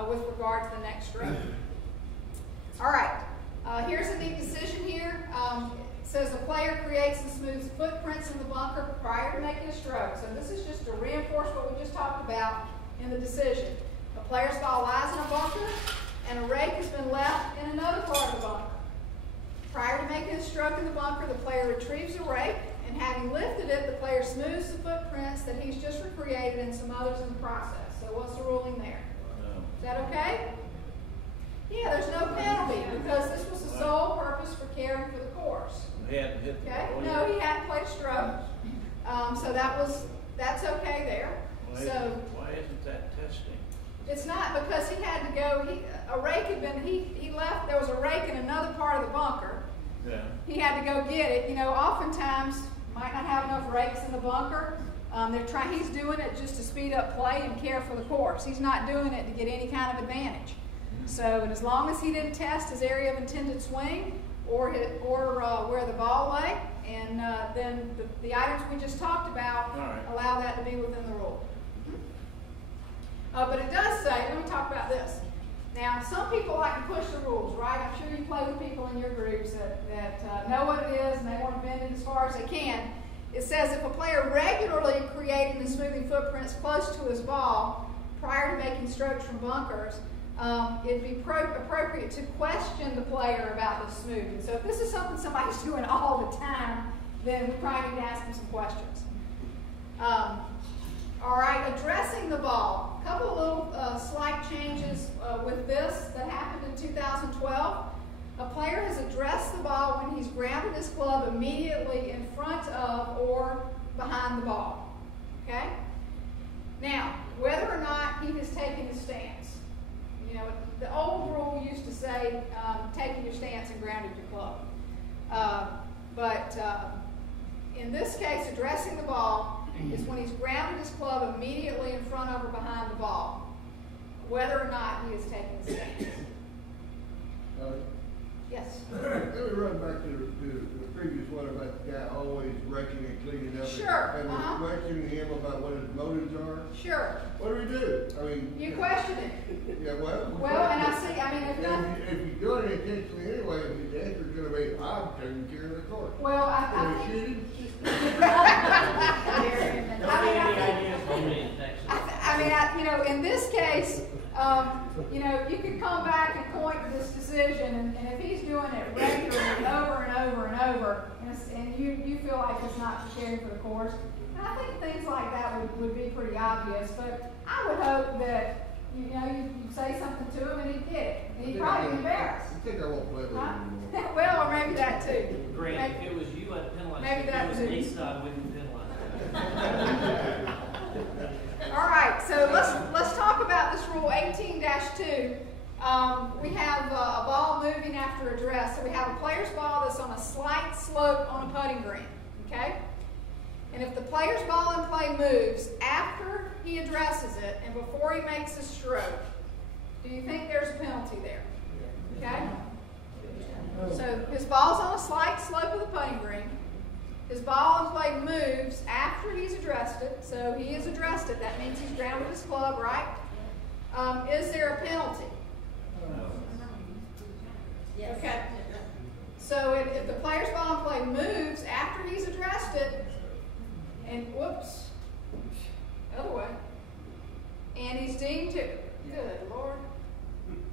with regard to the next stroke. All right, here's a neat decision here. It says the player creates and smooths footprints in the bunker prior to making a stroke. So this is just to reinforce what we just talked about in the decision. The player's ball lies in a bunker, and a rake has been left in another part of the bunker. Prior to making a stroke in the bunker, the player retrieves a rake, and having lifted it, the player smooths the footprints that he's just recreated and some others in the process. So what's the ruling there? Is that okay? Yeah, there's no penalty because this was the sole purpose for caring for the course. He hadn't hit the Okay? ball No, yet. he hadn't played stroke. So that's okay there. Why isn't that testing? It's not because he had to go. A rake had been. He left. There was a rake in another part of the bunker. Yeah. He had to go get it. You know, oftentimes might not have enough rakes in the bunker. He's doing it just to speed up play and care for the course. He's not doing it to get any kind of advantage. So, and as long as he didn't test his area of intended swing or where the ball lay, and then the items we just talked about allow that to be within the rule. But it does say, let me talk about this. Now, some people like to push the rules, right? I'm sure you play with people in your groups that know what it is and they want to bend it as far as they can. It says if a player regularly creating and smoothing footprints close to his ball prior to making strokes from bunkers, it'd be appropriate to question the player about the smoothing. So if this is something somebody's doing all the time, then we probably need to ask them some questions. All right, addressing the ball. A couple of little slight changes with this that happened in 2012. A player has addressed the ball when he's grounded his club immediately in front of or behind the ball. Okay? Now, whether or not he has taken his stance. You know, the old rule used to say taking your stance and grounded your club. But in this case, addressing the ball is when he's grounded his club immediately in front of or behind the ball, whether or not he has taken his stance. Yes? Let me run back to the previous one about the guy always raking and cleaning up. Sure. And questioning him about what his motives are. Sure. What do we do? I mean, you question it. Yeah, well. Well, and I see, I mean, if you're doing it intentionally anyway, the answer's going to be, I'm taking care of the court. Well, I think. Cheating? You know, in this case, you know, you could come back and point to this decision, and if he's doing it regularly over and over and over, and you feel like it's not caring for the course, I think things like that would be pretty obvious. But I would hope that you say something to him and he'd get it. He'd probably be embarrassed. I think I won't play with him anymore. Well, or maybe that too. Grant, if it was you, I'd penalize you. Maybe that if too. it was East Side, we wouldn't penalize. All right, so let's talk about this rule 18-2. We have a ball moving after address. So we have a player's ball that's on a slight slope on a putting green. Okay. And if the player's ball in play moves after he addresses it and before he makes a stroke, do you think there's a penalty there? Okay? So his ball's on a slight slope of the putting green. His ball in play moves after he's addressed it. So he has addressed it. That means he's grounded his club, right? Is there a penalty? Yes. Okay. So if the player's ball in play moves after he's addressed it, and whoops, other way, and he's deemed to, good Lord,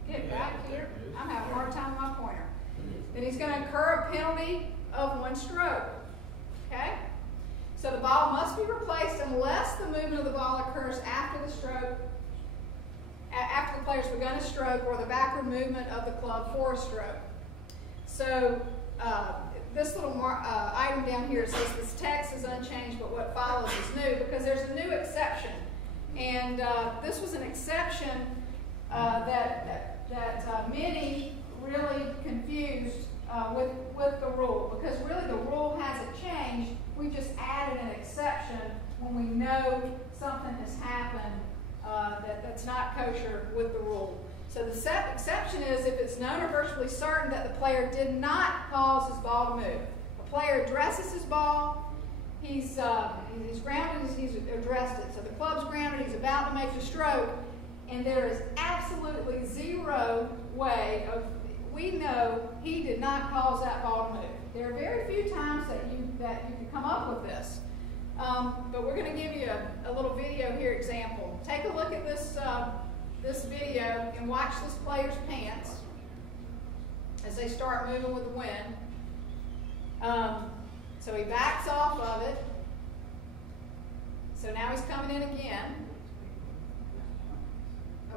get back here. I'm having a hard time with my pointer. Then he's going to incur a penalty of 1 stroke. Okay? So the ball must be replaced unless the movement of the ball occurs after the stroke, after the player's begun a stroke, or the backward movement of the club for a stroke. So this little item down here says this text is unchanged, but what follows is new, because there's a new exception. And this was an exception that many really confused with the rule, because really the rule hasn't changed. We just added an exception when we know something has happened that's not kosher with the rule. So the exception is if it's known or virtually certain that the player did not cause his ball to move. A player addresses his ball, he's grounded, he's addressed it. So the club's grounded, he's about to make a stroke, and there is absolutely zero way of, we know he did not cause that ball to move. There are very few times that you can come up with this. But we're going to give you a little video here example. Take a look at this video and watch this player's pants as they start moving with the wind. So he backs off of it. So now he's coming in again.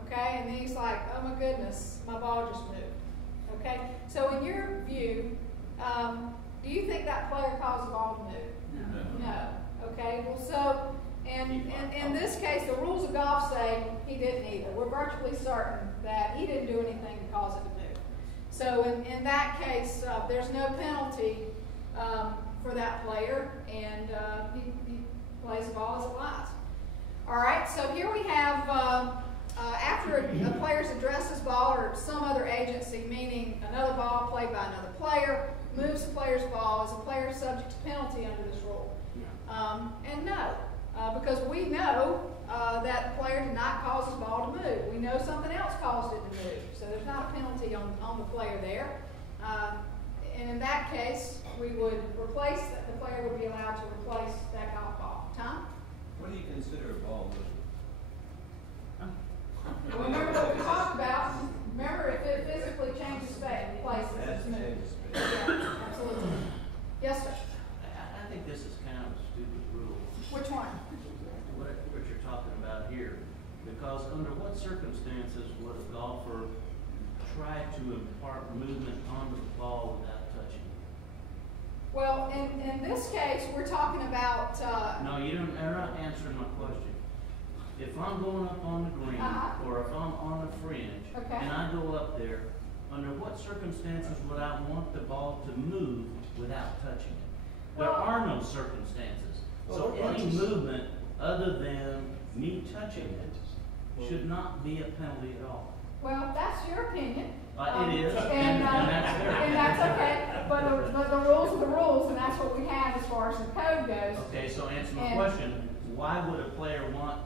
Okay, and then he's like, oh my goodness, my ball just moved. Okay, so in your view, do you think that player caused the ball to move? No. Okay, well, so in this case, the rules of golf say he didn't either. We're virtually certain that he didn't do anything to cause it to move. So in that case, there's no penalty for that player, and he plays the ball as it lies. All right, so here we have, after a player's addressed his ball or some other agency, meaning another ball played by another player, moves the player's ball, is the player subject to penalty under this rule? And no, because we know that the player did not cause his ball to move. We know something else caused it to move, so there's not a penalty on the player there. And in that case, we would replace, the player would be allowed to replace that golf ball. Tom? What do you consider a ball movement? Remember what we talked about. Remember, if it physically changes places, it's moved. Yeah, absolutely. Yes, sir. I think this is kind of a stupid rule. Which one? What you're talking about here. Because under what circumstances would a golfer try to impart movement onto the ball without touching it? Well, in this case, we're talking about... No, you're not answering my question. If I'm going up on the green, or if I'm on the fringe, and I go up there, under what circumstances would I want the ball to move without touching it? There are no circumstances. So any movement other than me touching it should not be a penalty at all. Well, that's your opinion. It is, and that's fair. And that's okay, but the rules are the rules, and that's what we have as far as the code goes. Okay, so answer my question. Why would a player want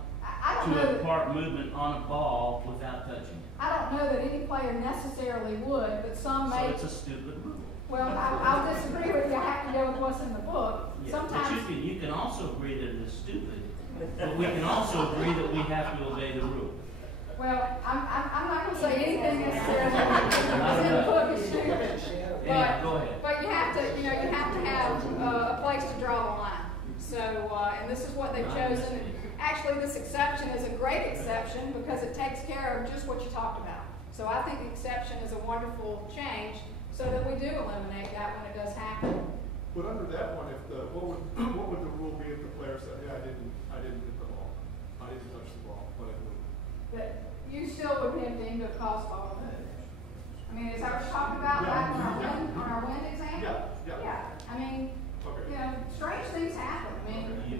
to impart movement on a ball without touching it? I don't know that any player necessarily would, but some may. So it's a stupid rule. Well, I'll disagree with you. I have to go with what's in the book. Yeah, Sometimes. but you can also agree that it is stupid, but we can also agree that we have to obey the rule. Well, I'm not going to say anything necessarily that's in the book is stupid. Yeah, go ahead. But you have to have a place to draw the line. So, and this is what they've chosen. Actually, this exception is a great exception because it takes care of just what you talked about. So I think the exception is a wonderful change so that we do eliminate that when it does happen. But under that one, what would the rule be if the player said, "Yeah, I didn't hit the ball, I didn't touch the ball, but it moved"? That you still would be deemed to cause ball to move. I mean, is that what you're talking about back on our wind example? Yeah. I mean, strange things happen. I mean,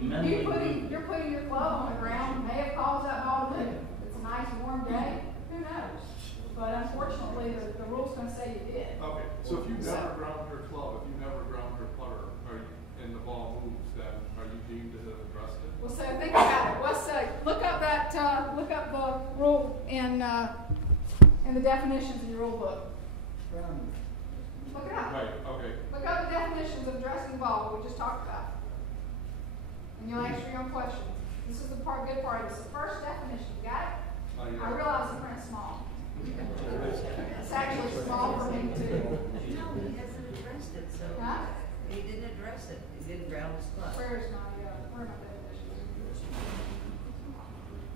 gonna say you did. Okay, so if you never ground your club, if you never ground your putter, and the ball moves, then are you deemed to have addressed it? Well, so think about it. What's look up the rule in the definitions in your rule book. Look it up. Right, okay. Look up the definitions of addressing the ball, what we just talked about. And you'll answer your own question. This is the good part of this. The first definition, you got it? Yeah. I realize the print's small. It's actually small for me too. No, he hasn't addressed it, so. Huh? He didn't address it. He didn't ground his club. Where are my definitions?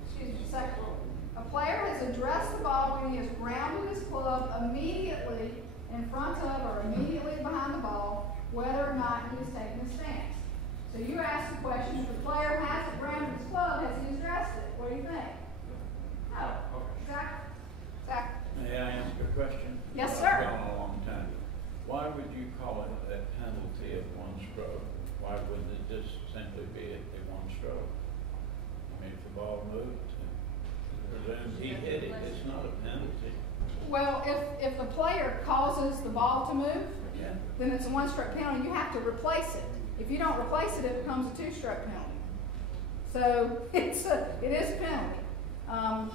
Excuse me, second rule. A player has addressed the ball when he has grounded his club immediately in front of or immediately behind the ball, whether or not he has taken a stance. So you asked the question, if the player hasn't grounded his club, has he addressed it? What do you think? No. Exactly. May I ask a question? Yes, I've sir. gone a long time. Why would you call it a penalty of one stroke? Why wouldn't it just simply be a one stroke? I mean, if the ball moved, presume he hit it, it's not a penalty. Well, if the player causes the ball to move, Yeah. then it's a one-stroke penalty. You have to replace it. If you don't replace it, it becomes a two-stroke penalty. So it is a penalty.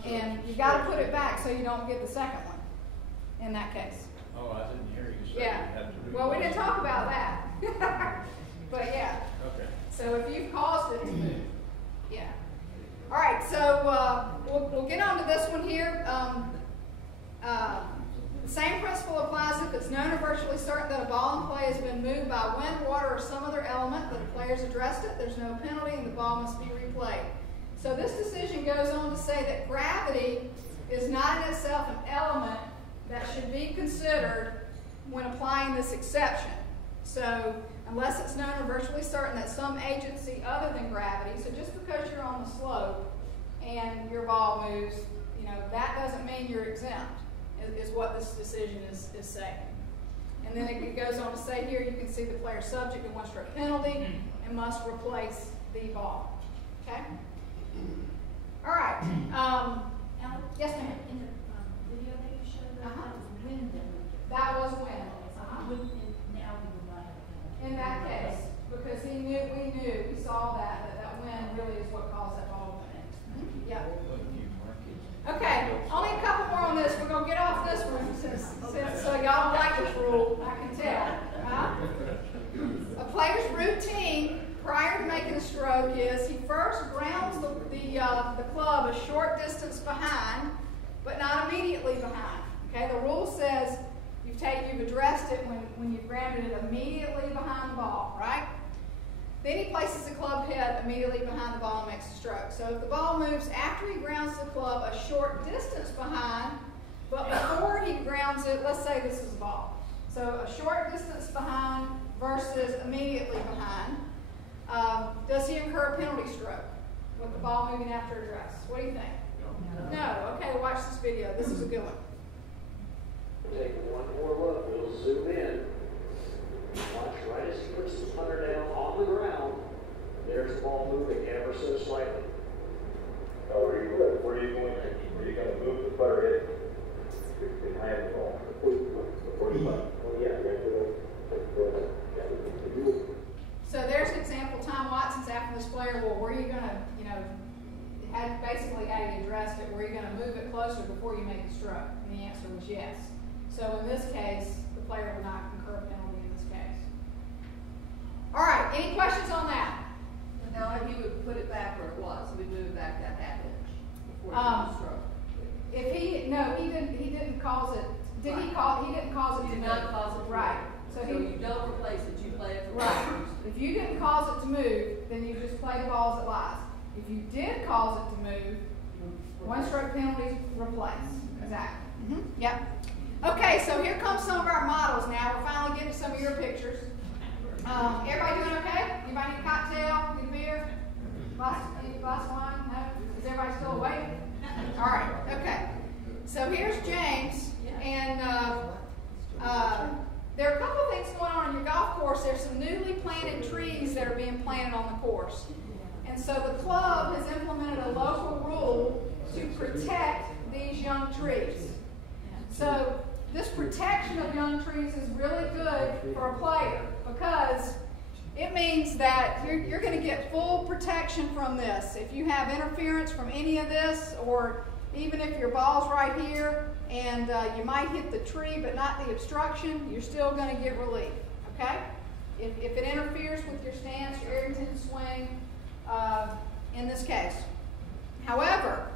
And you got to put it back so you don't get the second one in that case. Oh, I didn't hear you say Yeah. you had to Well, we replace didn't it. talk about that. But yeah. Okay. So if you've caused it to move, yeah. All right, so we'll get on to this one here. The same principle applies if it's known or virtually certain that a ball in play has been moved by wind, water, or some other element that the player's addressed it. There's no penalty and the ball must be replayed. So this decision goes on to say that gravity is not in itself an element that should be considered when applying this exception. So unless it's known or virtually certain that some agency other than gravity, so just because you're on the slope and your ball moves, that doesn't mean you're exempt, is what this decision is saying. And then it goes on to say here, you can see the player subject to one-stroke penalty and must replace the ball. Okay? All right. Yes, ma'am. In the video that you showed, that was wind that moved it. That was wind. Now we would not have a penalty. In that case, because we saw that wind really is what caused that ball movement. Yeah. Okay, only a couple more on this. We're going to get off this one since y'all don't like this rule, I can tell. A player's routine prior to making a stroke is he first grounds the club a short distance behind, but not immediately behind. Okay, the rule says you've addressed it when you've grounded it immediately behind the ball, right? Then he places the club head immediately behind the ball and makes a stroke. So if the ball moves after he grounds the club a short distance behind, but before he grounds it, let's say this is a ball. So a short distance behind versus immediately behind. Does he incur a penalty stroke with the ball moving after address? What do you think? No. Okay, well, watch this video. This is a good one. Take one more look. We'll zoom in. Watch right as he puts the putter down on the ground. There's the ball moving ever so slightly. Where are you going to move the putter behind the ball? Before the putt. Oh, yeah. So there's an example. Tom Watson's after this player. Well, were you going to, basically how you addressed it, were you going to move it closer before you make the stroke? And the answer was yes. So in this case, the player would not incur a penalty in this case. All right, any questions on that? Now, he would put it back where it was. He would move it back that half inch before he did the stroke. If he didn't cause it. He didn't cause it to move. Not cause it to right. So you don't replace it. You play it for right. If you didn't cause it to move, then you just play the ball as it lies. If you did cause it to move, one-stroke penalties replace. Exactly. Mm-hmm. Yep. Okay, so here comes some of our models now. We're finally getting some of your pictures. Everybody doing okay? Anybody need a cocktail? Need a beer? Glass of wine? No? Is everybody still awake? All right, okay. So here's James, and there are a couple of things going on in your golf course. There's some newly planted trees that are being planted on the course. And so the club has implemented a local rule to protect these young trees. So this protection of young trees is really good for a player because it means that you're going to get full protection from this. If you have interference from any of this, or even if your ball's right here and you might hit the tree but not the obstruction, you're still going to get relief, okay? If it interferes with your stance, your area intended swing, in this case. However,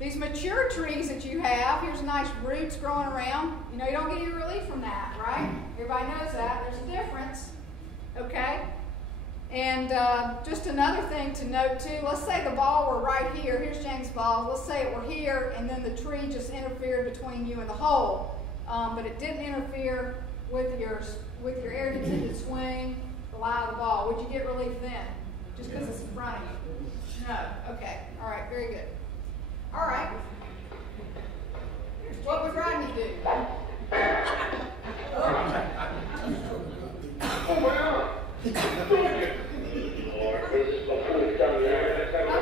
these mature trees that you have, here's nice roots growing around, you know, you don't get any relief from that, right? Everybody knows that. There's a difference, okay? And just another thing to note too, let's say the ball were right here. Here's James' ball. Let's say it were here and then the tree just interfered between you and the hole. But it didn't interfere with your area intended swing, the lie of the ball. Would you get relief then? Just because it's in front of you? No. Okay. All right. Very good. All right. What would Rodney do?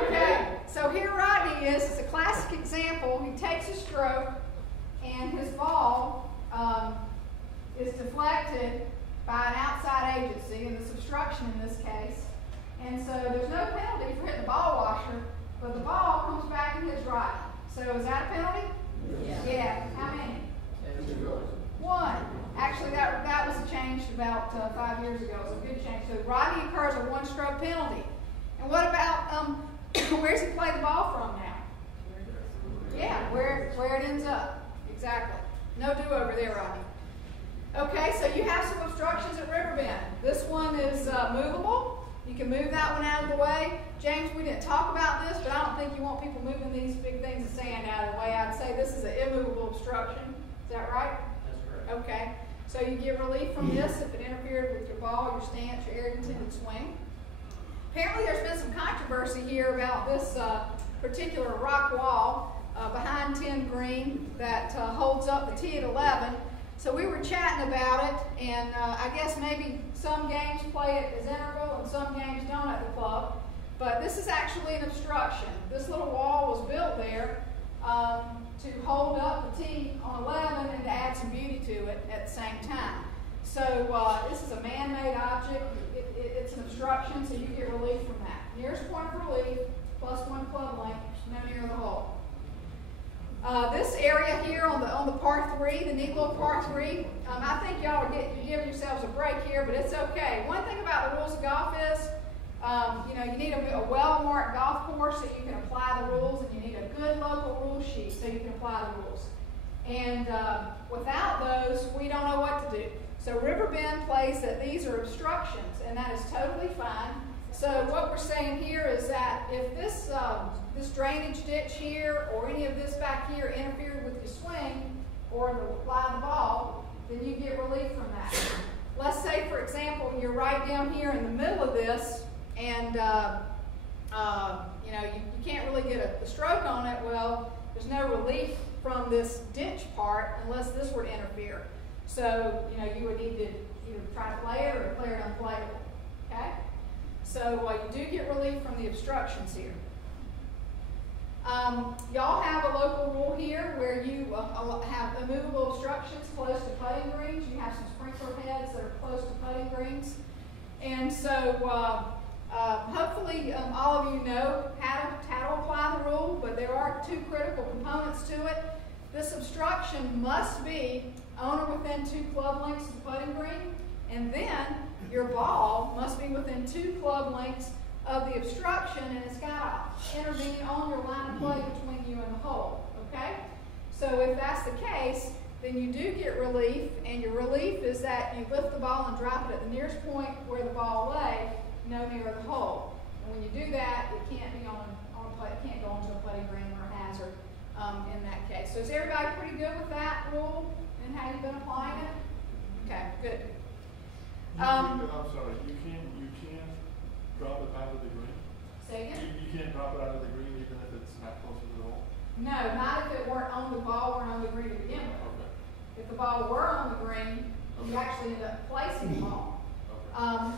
Okay, so here Rodney is. It's a classic example. He takes a stroke and his ball is deflected by an outside agency, and this obstruction in this case. And so there's no penalty for hitting the ball washer, but the ball comes back and hits Rodney. So is that a penalty? Yeah. How many? 1. Actually, that was changed about 5 years ago. It was a good change. So Rodney incurs a 1-stroke penalty. And what about where's he play the ball from now? Yeah, where it ends up. Exactly. No do-over there, Rodney. Okay, so you have some obstructions at Riverbend. This one is movable. You can move that one out of the way. James, we didn't talk about this, but I don't think you want people moving these big things of sand out of the way. I'd say this is an immovable obstruction. Is that right? That's correct. Okay. So you get relief from this if it interfered with your ball, your stance, your area intended swing. Apparently there's been some controversy here about this particular rock wall behind 10 green that holds up the tee at 11. So we were chatting about it, and I guess maybe some games play it as interval and some games don't at the club. But this is actually an obstruction. This little wall was built there to hold up the tee on 11 and to add some beauty to it at the same time. So this is a man-made object. It's an obstruction, so you get relief from that. Nearest point of relief, +1 club length, no near the hole. This area here on the par 3, the neat little par 3, I think y'all are giving yourselves a break here, but it's okay. One thing about the rules of golf is, you need a well-marked golf course so you can apply the rules, and you need a good local rule sheet so you can apply the rules. And without those, we don't know what to do. So Riverbend plays that these are obstructions, and that is totally fine. So what we're saying here is that if this drainage ditch here or any of this back here interfered with your swing or the lie of the ball, then you get relief from that. Let's say, for example, you're right down here in the middle of this, and you can't really get a stroke on it. Well, there's no relief from this ditch part unless this were to interfere. So you would need to either try to play it or declare it unplayable. Okay. So you do get relief from the obstructions here. Y'all have a local rule here where you have immovable obstructions close to putting greens. You have some sprinkler heads that are close to putting greens. And so hopefully all of you know how to apply the rule, but there are 2 critical components to it. This obstruction must be on or within 2 club lengths of the putting green, and then your ball must be within 2 club lengths of the obstruction, and it's got to intervene on your line of play between you and the hole, okay? So if that's the case, then you do get relief, and your relief is that you lift the ball and drop it at the nearest point where the ball lay, no nearer the hole. And when you do that, it can't be on a play, it can't go onto a putting green or a hazard in that case. So is everybody pretty good with that rule and how you've been applying it? Okay, good. I'm sorry, you can drop it out of the green? Say again? You can't drop it out of the green even if it's not close to the hole? No, not if it weren't on the ball or on the green to begin with. Okay. If the ball were on the green, you actually end up placing the ball.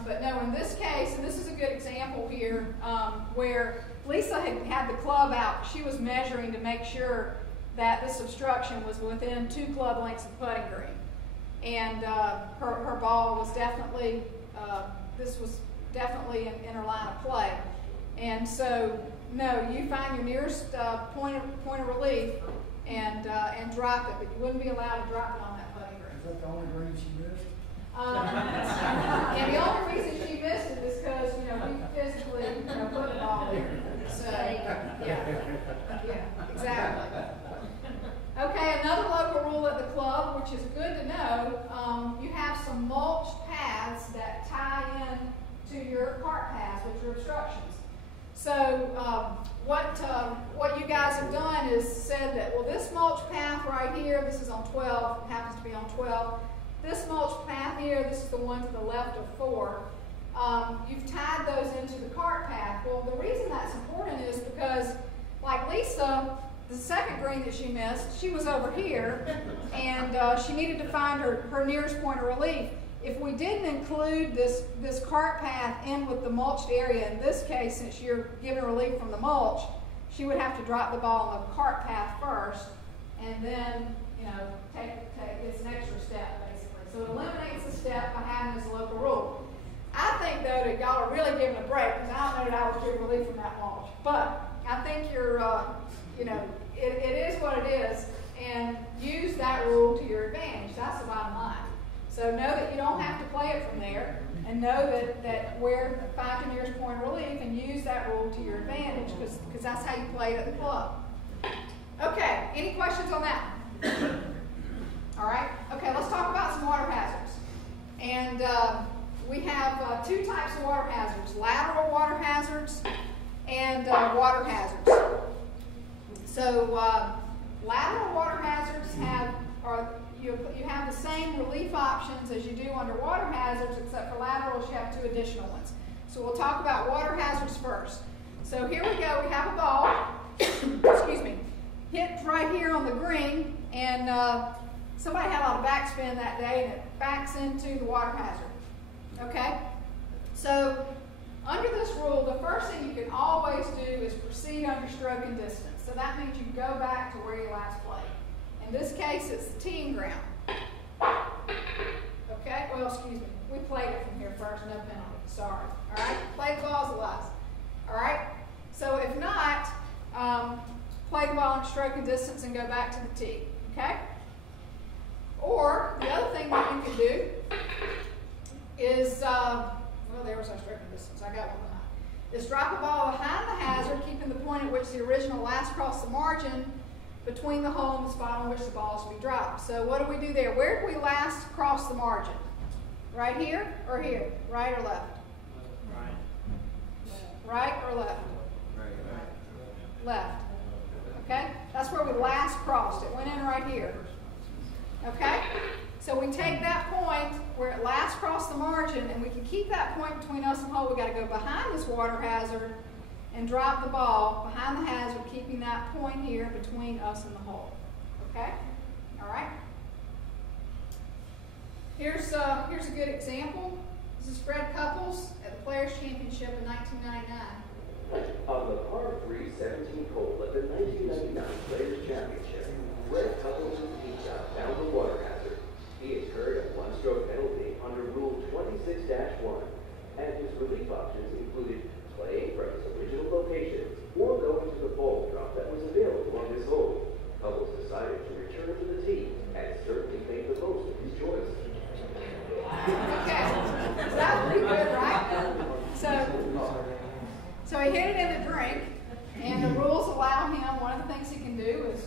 But no, in this case, and this is a good example here, where Lisa had the club out. She was measuring to make sure that this obstruction was within 2 club lengths of the putting green. And her ball was definitely, this was definitely in her line of play. And so, no, you find your nearest point of relief and drop it, but you wouldn't be allowed to drop it on that putting green. Is that the only green she missed? And the only reason she missed it is because, we physically, put the ball there. So, yeah, exactly. Okay, another local rule at the club, which is good to know, you have some mulched paths that tie in to your cart paths, which are obstructions. So what you guys have done is said that, well, this mulch path right here, this is on 12, happens to be on 12. This mulch path here, this is the one to the left of 4. You've tied those into the cart path. Well, the reason that's important is because, like Lisa, the second green that she missed, she was over here, and she needed to find her nearest point of relief. If we didn't include this cart path in with the mulched area, in this case, since you're giving relief from the mulch, she would have to drop the ball on the cart path first, and then, take it's an extra step, basically. So it eliminates a step by having this local rule. I think, though, that y'all are really giving a break, because I don't know that I was giving relief from that mulch. But I think you're, it is what it is, and use that rule to your advantage. That's the bottom line. So know that you don't have to play it from there, and know that where find your nearest point of relief, and use that rule to your advantage, because that's how you play it at the club. Okay, any questions on that? All right. Okay, let's talk about some water hazards. And we have 2 types of water hazards: lateral water hazards and water hazards. So lateral water hazards you have the same relief options as you do under water hazards, except for laterals you have 2 additional ones. So we'll talk about water hazards first. So here we go. We have a ball, excuse me, hit right here on the green, and somebody had a lot of backspin that day, and it backs into the water hazard. Okay? So under this rule, the first thing you can always do is proceed under stroke and distance. So that means you go back to where you last played. In this case, it's the teeing ground. Okay? Well, excuse me. We played it from here first, no penalty. Sorry. All right? Play the ball as it lies. All right? So if not, play the ball in stroke and distance and go back to the tee. Okay? Or the other thing that you can do is, well, there was our stroke and distance. I got one behind. Is drop a ball behind the hazard, keeping the point at which the original last crossed the margin between the hole and the spot on which the ball is to be dropped. So what do we do there? Where did we last cross the margin? Right here or here? Right or left? Right or left? Left. Okay? That's where we last crossed. It went in right here. Okay? So we take that point where it last crossed the margin, and we can keep that point between us and the hole. We've got to go behind this water hazard and drop the ball behind the hazard, keeping that point here between us and the hole. Okay? All right? Here's a good example. This is Fred Couples at the Players' Championship in 1999. On the par 3 17th hole at the 1999 Players' Championship, Fred Couples' tee shot found the water hazard. He incurred a 1-stroke penalty under Rule 26-1, and his relief options included playing from his original location or going to the ball drop that was available on his hole. Couples decided to return to the tee and certainly made the most of his choice. Okay, so that was pretty good, right? So he hit it in the drink, and the rules allow him, one of the things he can do is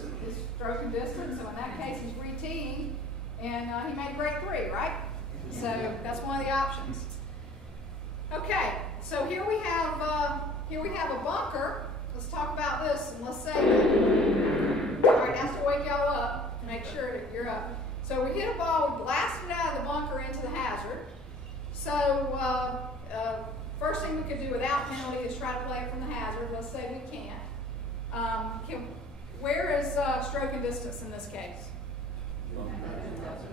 stroke and distance. So in that case, he's re-teeing, and he made a great 3, right? So that's one of the options. Okay, so here we have a bunker. Let's talk about this, and let's say, all right, that's to wake y'all up to make sure that you're up. So we hit a ball, we blasted it out of the bunker into the hazard. So first thing we could do without penalty is try to play it from the hazard. Let's say we can't. Where is stroke and distance in this case?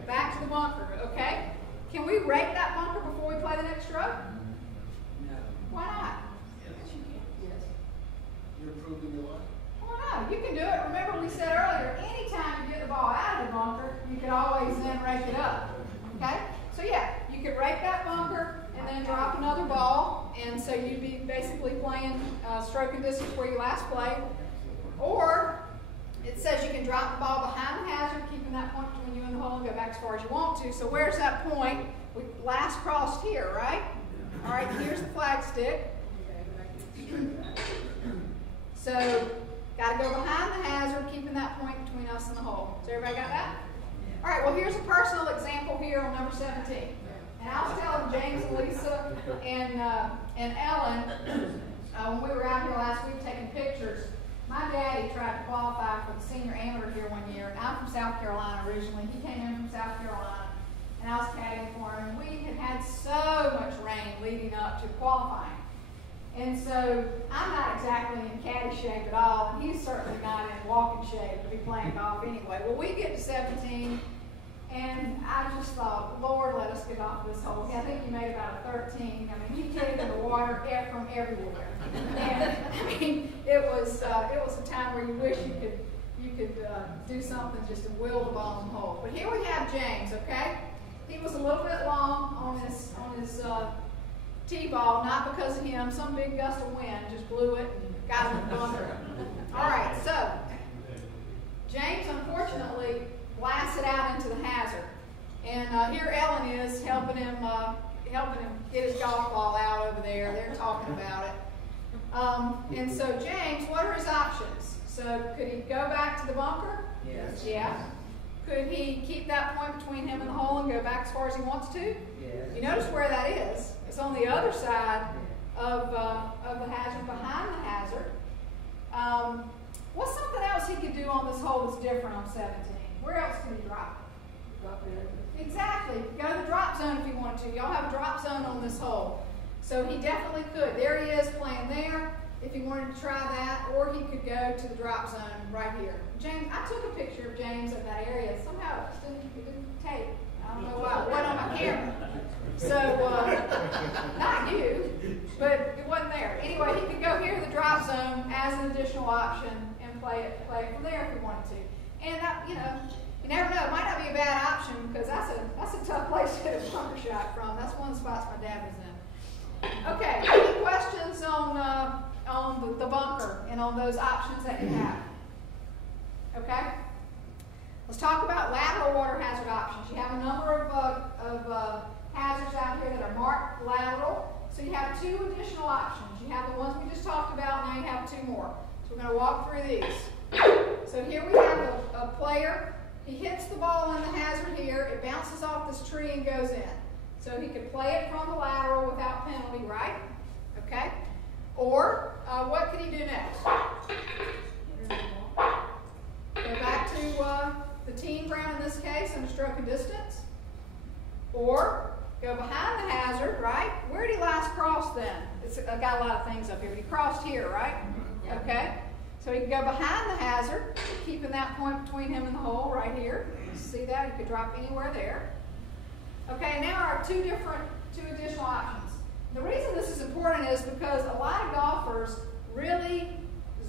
Back to the bunker, okay? Can we rake that bunker before we play the next stroke? No. Why not? You're improving your life? Why not? No, you can do it. Remember we said earlier, anytime you get the ball out of the bunker, you can always then rake it up. Okay? So yeah, you could rake that bunker and then drop another ball, and so you'd be basically playing stroke and distance where you last played. Or it says you can drop the ball behind the hazard, keeping that point between you and the hole, and go back as far as you want to. So where's that point? We last crossed here, right? All right, here's the flag stick. So, got to go behind the hazard, keeping that point between us and the hole. So everybody got that? All right, well, here's a personal example here on number 17. And I was telling James and Lisa and Ellen, when we were out here last week taking pictures, my daddy tried to qualify for the senior amateur here one year, and I'm from South Carolina originally. He came in from South Carolina, and I was caddying for him, and we had had so much rain leading up to qualifying. And so I'm not exactly in caddy shape at all, and he's certainly not in walking shape to be playing golf anyway. Well, we get to 17, and I just thought, Lord, let us get off this hole. I think he made about a 13. I mean, he came in the water from everywhere. And I mean, it was a time where you wish you could do something just to will the ball in the hole. But here we have James. Okay, he was a little bit long on his T-ball, not because of him. Some big gust of wind just blew it and got him in the bunker. All right, so James unfortunately blasted out into the hazard, and here Ellen is helping him get his golf ball out over there. They're talking about it. And so James, what are his options? So could he go back to the bunker? Yes. Yeah. Could he keep that point between him and the hole and go back as far as he wants to? Yes. You notice where that is. It's on the other side of the hazard, behind the hazard. What's something else he could do on this hole that's different on 17? Where else can he drop it? Drop it. Exactly. Go to the drop zone if you want to. Y'all have a drop zone on this hole. So he definitely could. There he is playing there if he wanted to try that, or he could go to the drop zone right here. James, I took a picture of James in that area. Somehow it didn't take. I don't know why. It wasn't on my camera. So, not you, but it wasn't there. Anyway, he could go here to the drop zone as an additional option and play it from there if he wanted to. And you never know. It might not be a bad option because that's a tough place to hit a bunker shot from. That's one of the spots my dad was in. Okay, any questions on the bunker and on those options that you have? Okay. Let's talk about lateral water hazard options. You have a number of hazards out here that are marked lateral. So you have two additional options. You have the ones we just talked about, now you have two more. So we're going to walk through these. So here we have a player. He hits the ball in the hazard here. It bounces off this tree and goes in. So he could play it from the lateral without penalty, right? Okay. Or what could he do next? Go back to the team ground in this case under stroke and distance. Or go behind the hazard, right? Where did he last cross then? I've got a lot of things up here. He crossed here, right? Okay. So he can go behind the hazard, keeping that point between him and the hole right here. See that? He could drop anywhere there. Okay, now our two additional options. The reason this is important is because a lot of golfers really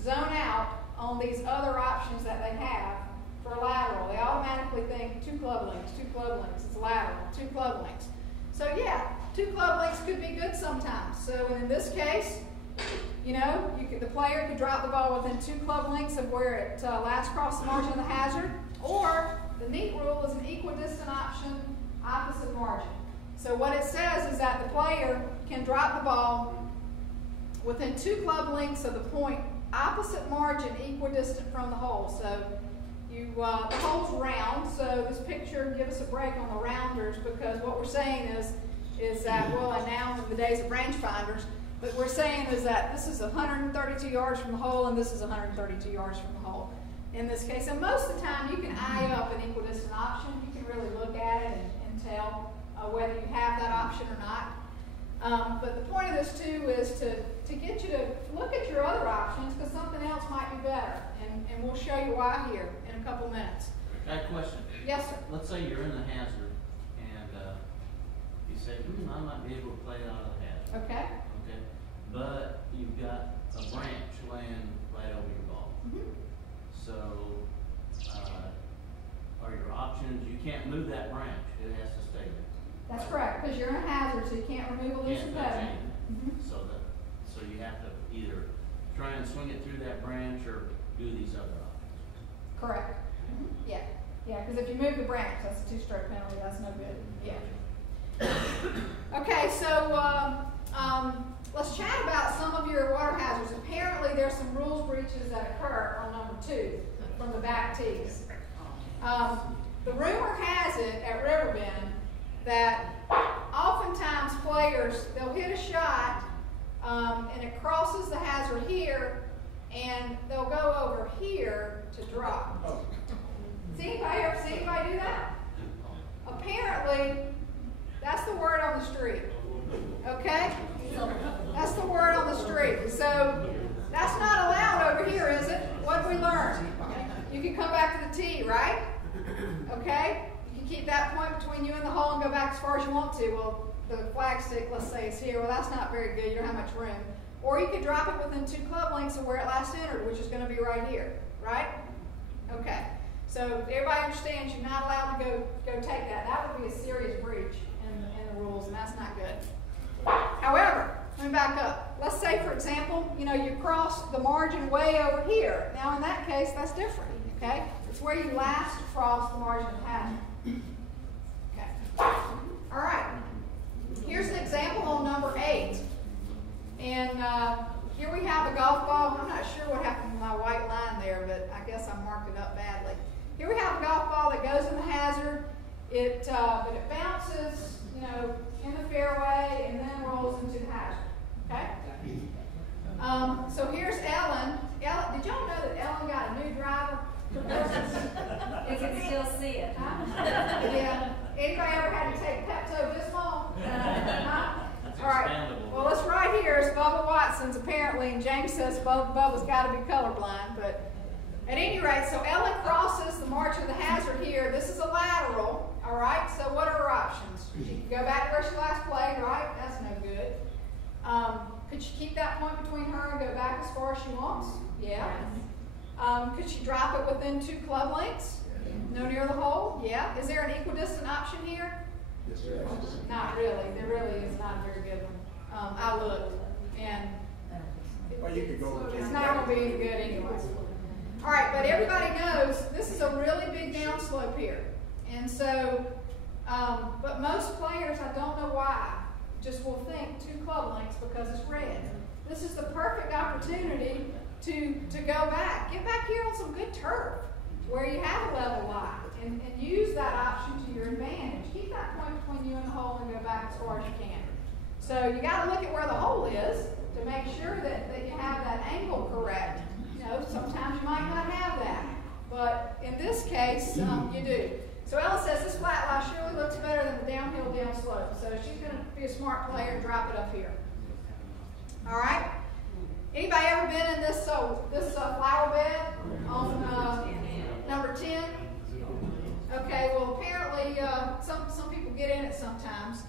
zone out on these other options that they have for lateral. They automatically think 2 club links, it's lateral, 2 club links. So yeah, 2 club links could be good sometimes. So in this case, the player could drop the ball within 2 club links of where it last crossed the margin of the hazard, or the neat rule is an equidistant option, opposite margin. So what it says is that the player can drop the ball within 2 club lengths of the point opposite margin, equidistant from the hole. So the hole's round, so this picture, give us a break on the rounders, because what we're saying is that, well, and now in the days of rangefinders, but we're saying is that this is 132 yards from the hole and this is 132 yards from the hole in this case. And most of the time you can eye up an equidistant option. You can really look at it and tell whether you have that option or not. But the point of this too is to get you to look at your other options, because something else might be better. And we'll show you why here in a couple minutes. I have a question. Yes, sir. Let's say you're in the hazard and you say, I might be able to play it out of the hazard. Okay. Okay. But you've got a branch laying right over your ball. Mm-hmm. So, are your options, you can't move that branch, it has to stay there. That's correct, because you're in a hazard, so you can't remove a loose Can't touch impediment. anything. So you have to either try and swing it through that branch or do these other options. Correct. Yeah, yeah, because if you move the branch, that's a 2-stroke penalty, that's no good, yeah. Okay, so, let's chat about some of your water hazards. Apparently, there's some rules breaches that occur on number 2 from the back tees. The rumor has it at Riverbend that oftentimes players, they'll hit a shot and it crosses the hazard here and they'll go over here to drop. Does anybody ever see anybody do that? Apparently, that's the word on the street. Okay? That's the word on the street. So that's not allowed over here, is it? What did we learn? You can come back to the tee, right? Okay? You can keep that point between you and the hole and go back as far as you want to. Well, the flag stick, let's say, is here. Well, that's not very good. You don't have much room. Or you could drop it within 2 club lengths of where it last entered, which is going to be right here, right? Okay. So everybody understands you're not allowed to go take that. That would be a serious breach in the rules, and that's not good. However, let me back up. Let's say, for example, you cross the margin way over here. Now, in that case, that's different, okay? It's where you last cross the margin of hazard. Okay. All right. Here's an example on number 8. And here we have a golf ball. I'm not sure what happened to my white line there, but I guess I marked it up badly. Here we have a golf ball that goes in the hazard. But it bounces, in the fairway and then rolls into the hazard. Okay? So here's Ellen. Ellen, did y'all know that Ellen got a new driver? You can still see it. Huh? Yeah. Anybody ever had to take Pepto-Bismol? All right. Well, this right here is Bubba Watson's apparently, and James says Bubba's got to be colorblind. But at any rate, so Ellen crosses the march of the hazard here. This is a lateral. All right. So what are her options? She can go back to where she last played. Right. That's no good. Could she keep that point between her and go back as far as she wants? Yeah. Could she drop it within 2 club lengths? No near the hole? Yeah. Is there an equidistant option here? Yes, sir. Not really. There really is not a very good one. I looked, and Well, you could go. it's not going to be any good anyway. All right, but everybody knows this is a really big downslope here. And so, but most players, I don't know why, just will think 2 club lengths because it's red. This is the perfect opportunity to go back. Get back here on some good turf where you have a level lie and use that option to your advantage. Keep that point between you and the hole and go back as far as you can. So you got to look at where the hole is to make sure that you have that angle correct. Sometimes you might not have that, but in this case, you do. So Ella says this flat lie surely looks better than the downhill downslope. So she's going to be a smart player and drop it up here. All right. Anybody ever been in this flower bed on number 10? Okay. Well, apparently some people get in it sometimes,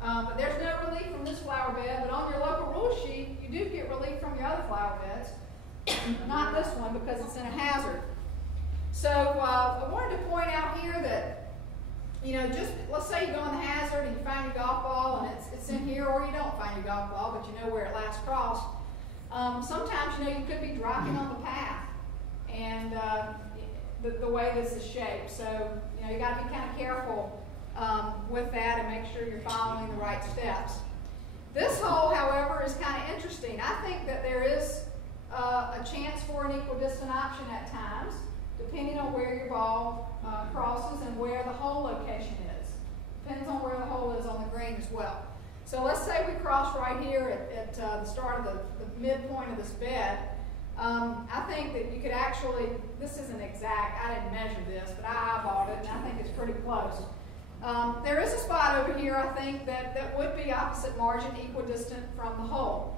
but there's no relief from this flower bed. But on your local rule sheet, you do get relief from your other flower beds. Not this one because it's in a hazard. So I wanted to point out here that, just let's say you go in the hazard and you find your golf ball and it's in here, or you don't find your golf ball, but you know where it last crossed. Sometimes, you could be dropping on the path and the way this is shaped. So, you got to be kind of careful with that and make sure you're following the right steps. This hole, however, is kind of interesting. I think that there is a chance for an equidistant option at times, depending on where your ball crosses and where the hole location is. Depends on where the hole is on the green as well. So let's say we cross right here at the start of the midpoint of this bed. I think that you could actually, this isn't exact, I didn't measure this, but I eyeballed it and I think it's pretty close. There is a spot over here, I think, that would be opposite margin equidistant from the hole.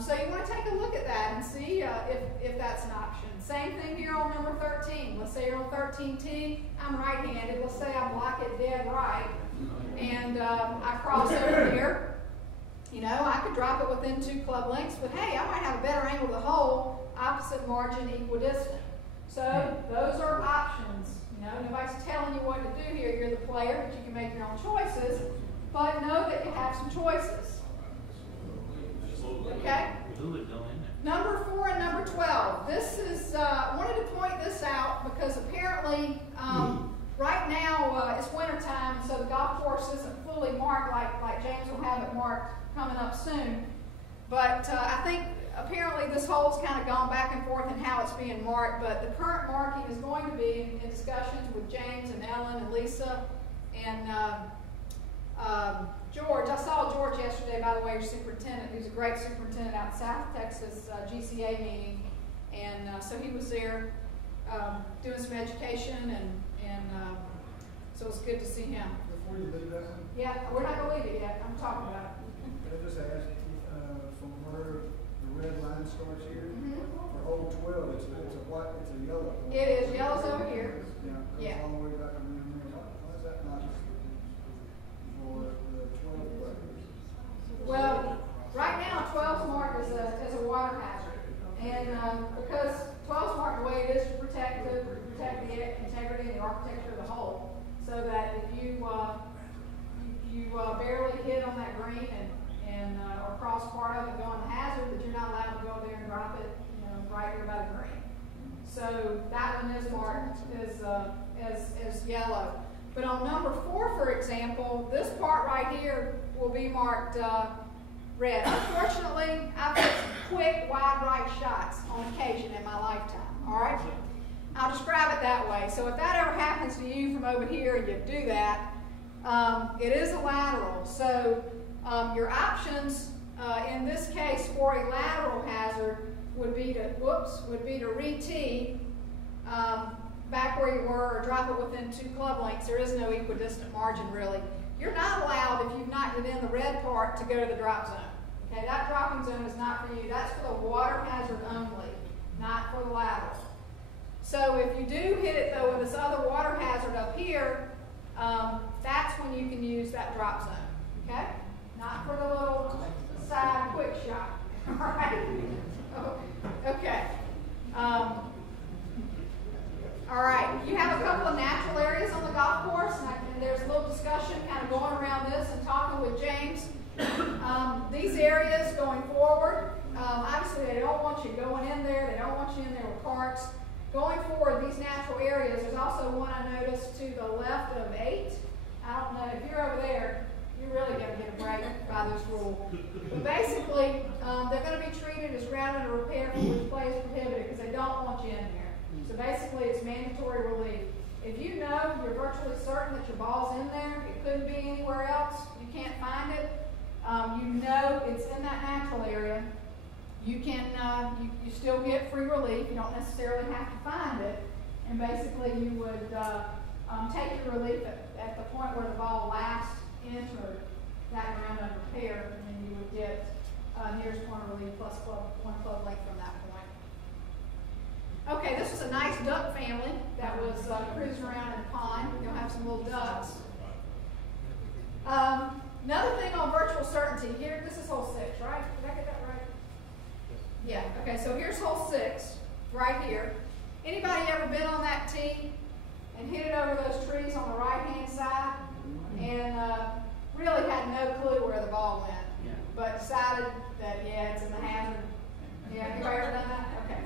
So you want to take a look at that and see if that's an option. Same thing here on number 13. Let's say you're on 13T. I'm right-handed. Let's say I block it dead right, and I cross over here. I could drop it within 2 club lengths, but hey, I might have a better angle to the hole, opposite margin equidistant. So those are options. You know, nobody's telling you what to do here. You're the player, but you can make your own choices. But know that you have some choices. Okay? Who would go in there? Number 4 and number 12. This is, I wanted to point this out because apparently right now it's wintertime, so the golf course isn't fully marked like James will have it marked coming up soon. But I think apparently this hole's kind of gone back and forth in how it's being marked, but the current marking is going to be in discussions with James and Ellen and Lisa and George. I saw George yesterday, by the way, your superintendent, who's a great superintendent out in South Texas GCA meeting, and so he was there doing some education, and so it's good to see him. Before you leave that one? Yeah, we're not going to leave it yet. I'm talking about it. Can I just ask, from where the red line starts here, Mm-hmm. for hole 12, it's a white, it's a yellow. It is. Yellow's over here. Yeah, goes all the way back around there. Why is that not for the 12 players? Well, right now 12's marked as a water hazard, and because 12's marked the way it is to protect the integrity and the architecture of the hole, so that if you barely hit on that green and or cross part of it, go on the hazard, but you're not allowed to go there and drop it, you know, right here by the green. So that one is marked as yellow. But on number 4, for example, this part right here will be marked red. Unfortunately, I've had some quick, wide right shots on occasion in my lifetime. All right? I'll describe it that way. So if that ever happens to you from over here and you do that, it is a lateral. So your options in this case for a lateral hazard would be to re-tee back where you were, or drop it within 2 club lengths. There is no equidistant margin really. You're not allowed, if you've knocked it in the red part, to go to the drop zone. Okay, that dropping zone is not for you. That's for the water hazard only, not for the lateral. So if you do hit it though with this other water hazard up here, that's when you can use that drop zone. Okay, not for the little side quick shot. All right. Okay. All right, you have a couple of natural areas on the golf course, and there's a little discussion kind of going around this and talking with James. These areas going forward, obviously they don't want you going in there, they don't want you in there with carts. Going forward, these natural areas, there's also one I noticed to the left of 8. I don't know, if you're over there, you're really going to get a break by this rule. But basically, they're going to be treated as ground under repair for which play is prohibited because they don't want you in there. So basically, it's mandatory relief. If you know, you're virtually certain that your ball's in there, it couldn't be anywhere else, you can't find it, you know it's in that natural area, you can, you still get free relief. You don't necessarily have to find it. And basically, you would take your relief at the point where the ball last entered that ground under repair, and then you would get nearest point of relief plus one club length from that point. Okay, this was a nice duck family that was cruising around in the pond. You'll have some little ducks. Another thing on virtual certainty, here, this is hole 6, right? Did I get that right? Yeah, okay, so here's hole 6, right here. Anybody ever been on that tee and hit it over those trees on the right-hand side and really had no clue where the ball went, but decided that, yeah, it's in the hazard? Yeah, anybody ever done that? Okay,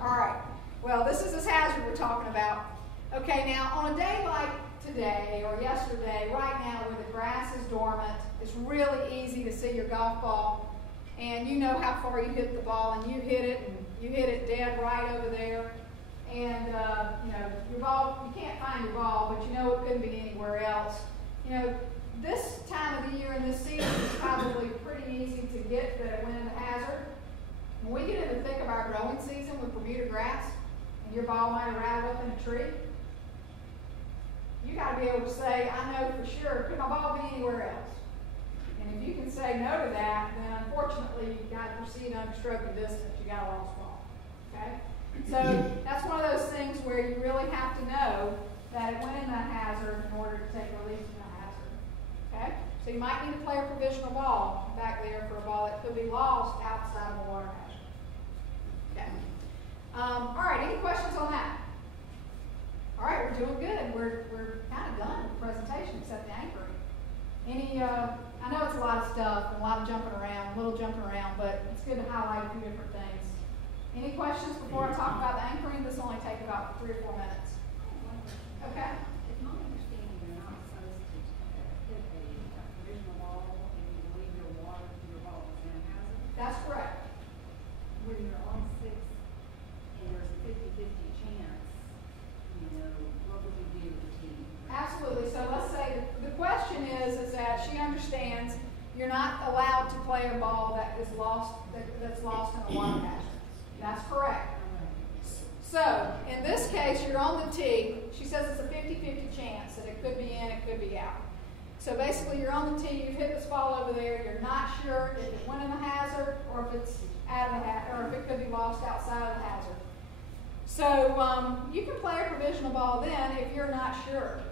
all right. Well, this is this hazard we're talking about. Okay, now, on a day like today or yesterday, right now where the grass is dormant, it's really easy to see your golf ball, and you know how far you hit the ball, and you hit it dead right over there, and you know, your ball, you can't find your ball, but you know it couldn't be anywhere else. You know, this time of the year and this season is probably pretty easy to get that it went in the hazard. When we get into the thick of our growing season with Bermuda grass, and your ball might have rattled up in a tree, you got to be able to say, I know for sure, could my ball be anywhere else? And if you can say no to that, then unfortunately you've got to proceed under stroke of distance. You got a lost ball. Okay? So that's one of those things where you really have to know that it went in that hazard in order to take relief from the hazard. Okay? So you might need to play a provisional ball back there for a ball that could be lost outside of the water hazard. Okay. All right, any questions on that? All right, we're doing good. We're kind of done with the presentation except the anchoring. I know it's a lot of stuff and a lot of jumping around, but it's good to highlight a few different things. Any questions before I talk about the anchoring? This will only take about 3 or 4 minutes. Okay. It's my understanding you're not supposed to hit a provisional ball if you leave your ball in a hazard. That's correct. When you're on 6 and there's a 50-50 chance, what would you do with the team? Absolutely. So let's say the question is that she understands you're not allowed to play a ball that is lost, that's lost in a water hazard. That's correct. So in this case, you're on the tee. She says it's a 50-50 chance that it could be in, it could be out. So basically, you're on the tee. You've hit this ball over there. You're not sure if it went in the hazard or if it's out of the hazard, or if it could be lost outside of the hazard. So you can play a provisional ball then if you're not sure.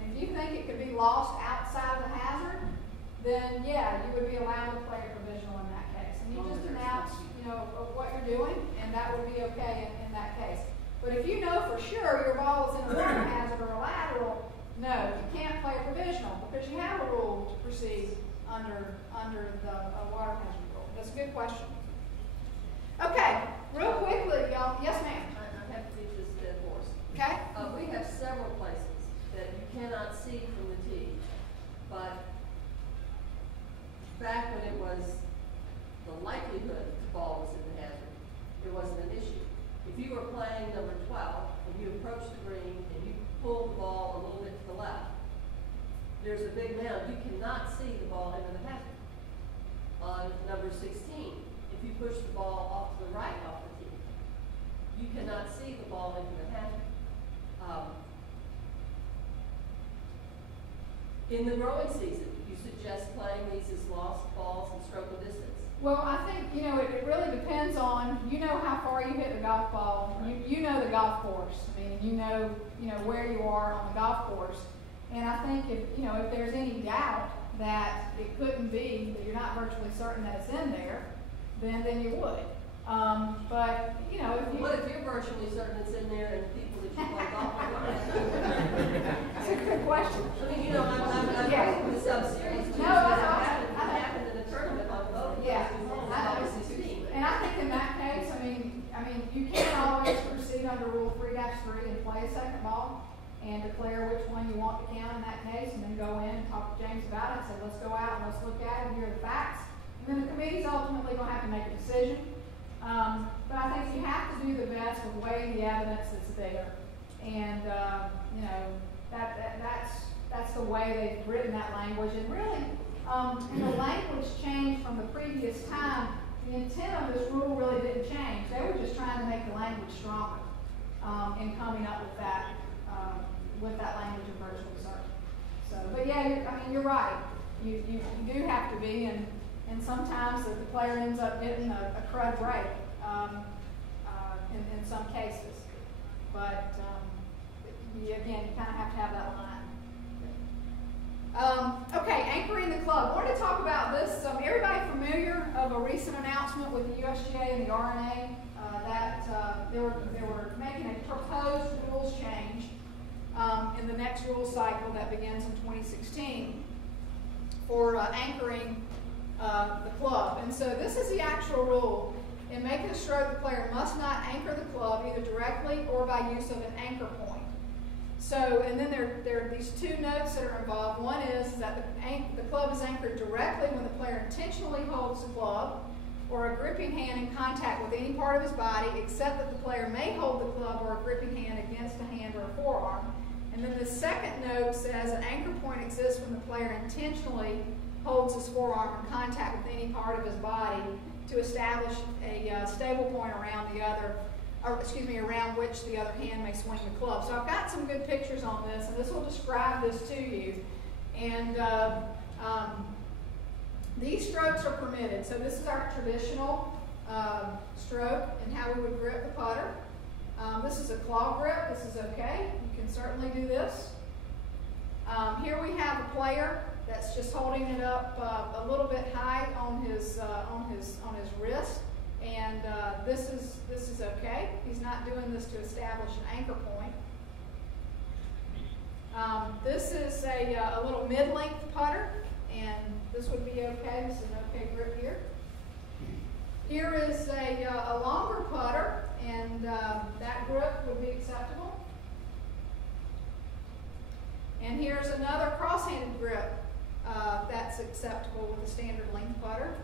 And if you think it could be lost outside of the hazard, then yeah, you would be allowed to play a provisional in that case. And you just announce, what you're doing, and that would be okay in that case. But if you know for sure your ball is in a water hazard or a lateral, no, you can't play a provisional because you have a rule to proceed under the water hazard rule. That's a good question. Okay, real quickly, y'all. Yes, ma'am. I have to beat this dead horse. Okay. We have several places that you cannot see from the tee, but back when it was the likelihood the ball was in the hazard, it wasn't an issue. If you were playing number 12 and you approach the green and you pull the ball a little bit to the left, there's a big mound. You cannot see the ball into the hazard. On number 16, if you push the ball off to the right off the tee, you cannot see the ball into the hazard. In the growing season, you suggest playing these as lost balls and stroke of distance? Well, I think, it really depends on, how far you hit the golf ball. You know the golf course. I mean, you know where you are on the golf course. And I think if there's any doubt that it couldn't be, that you're not virtually certain that it's in there, then you would. But, if you... What if you're virtually certain it's in there and people that you play golf with? That's a good question. I mean, I'm taking this up serious. No, I know. It happened in a tournament on both. Yeah. And I think in that case, I mean, you can always proceed under Rule 3-3 and play a second ball and declare which one you want to count in that case, and then go in and talk to James about it and say, let's go out and let's look at it and hear the facts. And then the committee's ultimately going to have to make a decision. But I think you have to do the best with weighing the evidence that's there. And, that's the way they've written that language. And really, when the language changed from the previous time, the intent of this rule really didn't change. They were just trying to make the language stronger in coming up with that language of virtually certain. So, but yeah, you're right. You do have to be, and sometimes the player ends up getting a crud break in some cases. But you kind of have to have that line. Okay, anchoring the club. I wanted to talk about this. Everybody familiar of a recent announcement with the USGA and the RNA that they were making a proposed rules change in the next rule cycle that begins in 2016 for anchoring the club. And so this is the actual rule. In making a stroke, the player must not anchor the club either directly or by use of an anchor point. So, and then there are these 2 notes that are involved. One is that the club is anchored directly when the player intentionally holds the club or a gripping hand in contact with any part of his body, except that the player may hold the club or a gripping hand against a hand or a forearm. And then the second note says an anchor point exists when the player intentionally holds his forearm in contact with any part of his body to establish a stable point around around which the other hand may swing the club. So I've got some good pictures on this, and this will describe this to you. And these strokes are permitted. So this is our traditional stroke and how we would grip the putter. This is a claw grip. This is okay. You can certainly do this. Here we have a player that's just holding it up a little bit high on his wrist, and this is okay. He's not doing this to establish an anchor point. This is a little mid-length putter, and this would be okay. This is an okay grip here. Here is a longer putter, and that grip would be acceptable. And here's another cross-handed grip that's acceptable with a standard length putter.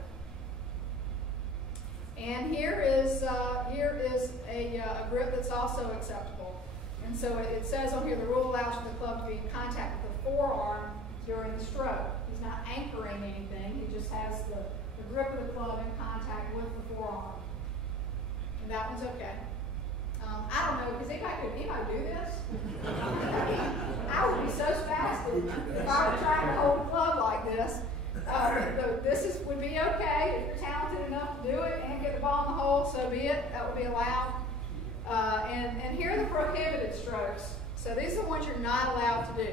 And here is a grip that's also acceptable. And so it says on here the rule allows for the club to be in contact with the forearm during the stroke. He's not anchoring anything. He just has the grip of the club in contact with the forearm. And that one's okay. I don't know, because if I could do this, I would be so spastic if I were trying to hold a club like this. This would be okay if you're talented enough to do it and get the ball in the hole, so be it. That would be allowed. And here are the prohibited strokes. So these are the ones you're not allowed to do.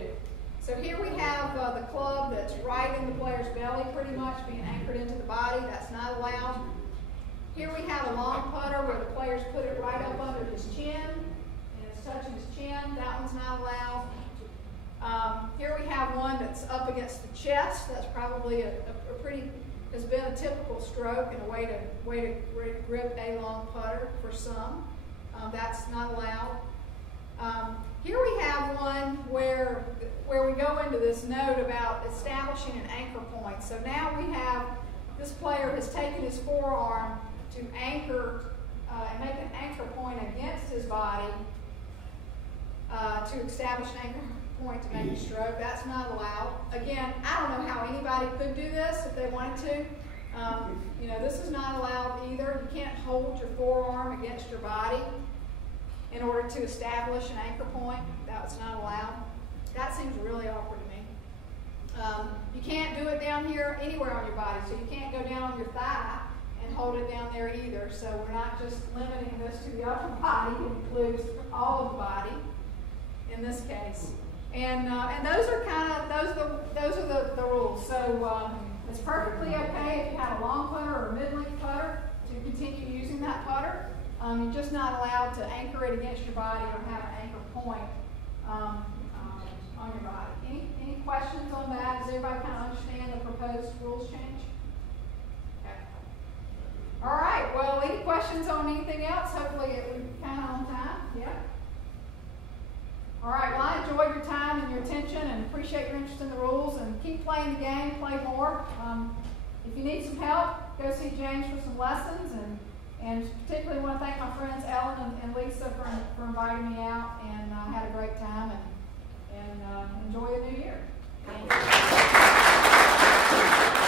So here we have the club that's right in the player's belly, pretty much being anchored into the body. That's not allowed. Here we have a long putter where the players put it right up under his chin, and it's touching his chin. That one's not allowed. Here we have one that's up against the chest. That's probably has been a typical stroke and a way to grip a long putter for some. That's not allowed. Here we have one where we go into this note about establishing an anchor point. So now we have, this player has taken his forearm to anchor and make an anchor point against his body to establish an anchor point to make a stroke. That's not allowed. Again, I don't know how anybody could do this if they wanted to. This is not allowed either. You can't hold your forearm against your body in order to establish an anchor point. That's not allowed. That seems really awkward to me. You can't do it down here anywhere on your body, so you can't go down on your thigh and hold it down there either. So we're not just limiting this to the upper body. It includes all of the body in this case. And those are the rules. So it's perfectly okay if you have a long putter or a mid-length putter to continue using that putter. You're just not allowed to anchor it against your body or have an anchor point on your body. Any questions on that? Does everybody kind of understand the proposed rules change? Okay. All right. Well, any questions on anything else? Hopefully it was kind of on time. Yeah. All right. Well, I enjoyed your time and your attention and appreciate your interest in the rules, and keep playing the game. Play more. If you need some help, go see James for some lessons, and particularly want to thank my friends Ellen and Lisa for inviting me out, and I had a great time, and enjoy the new year. Thank you.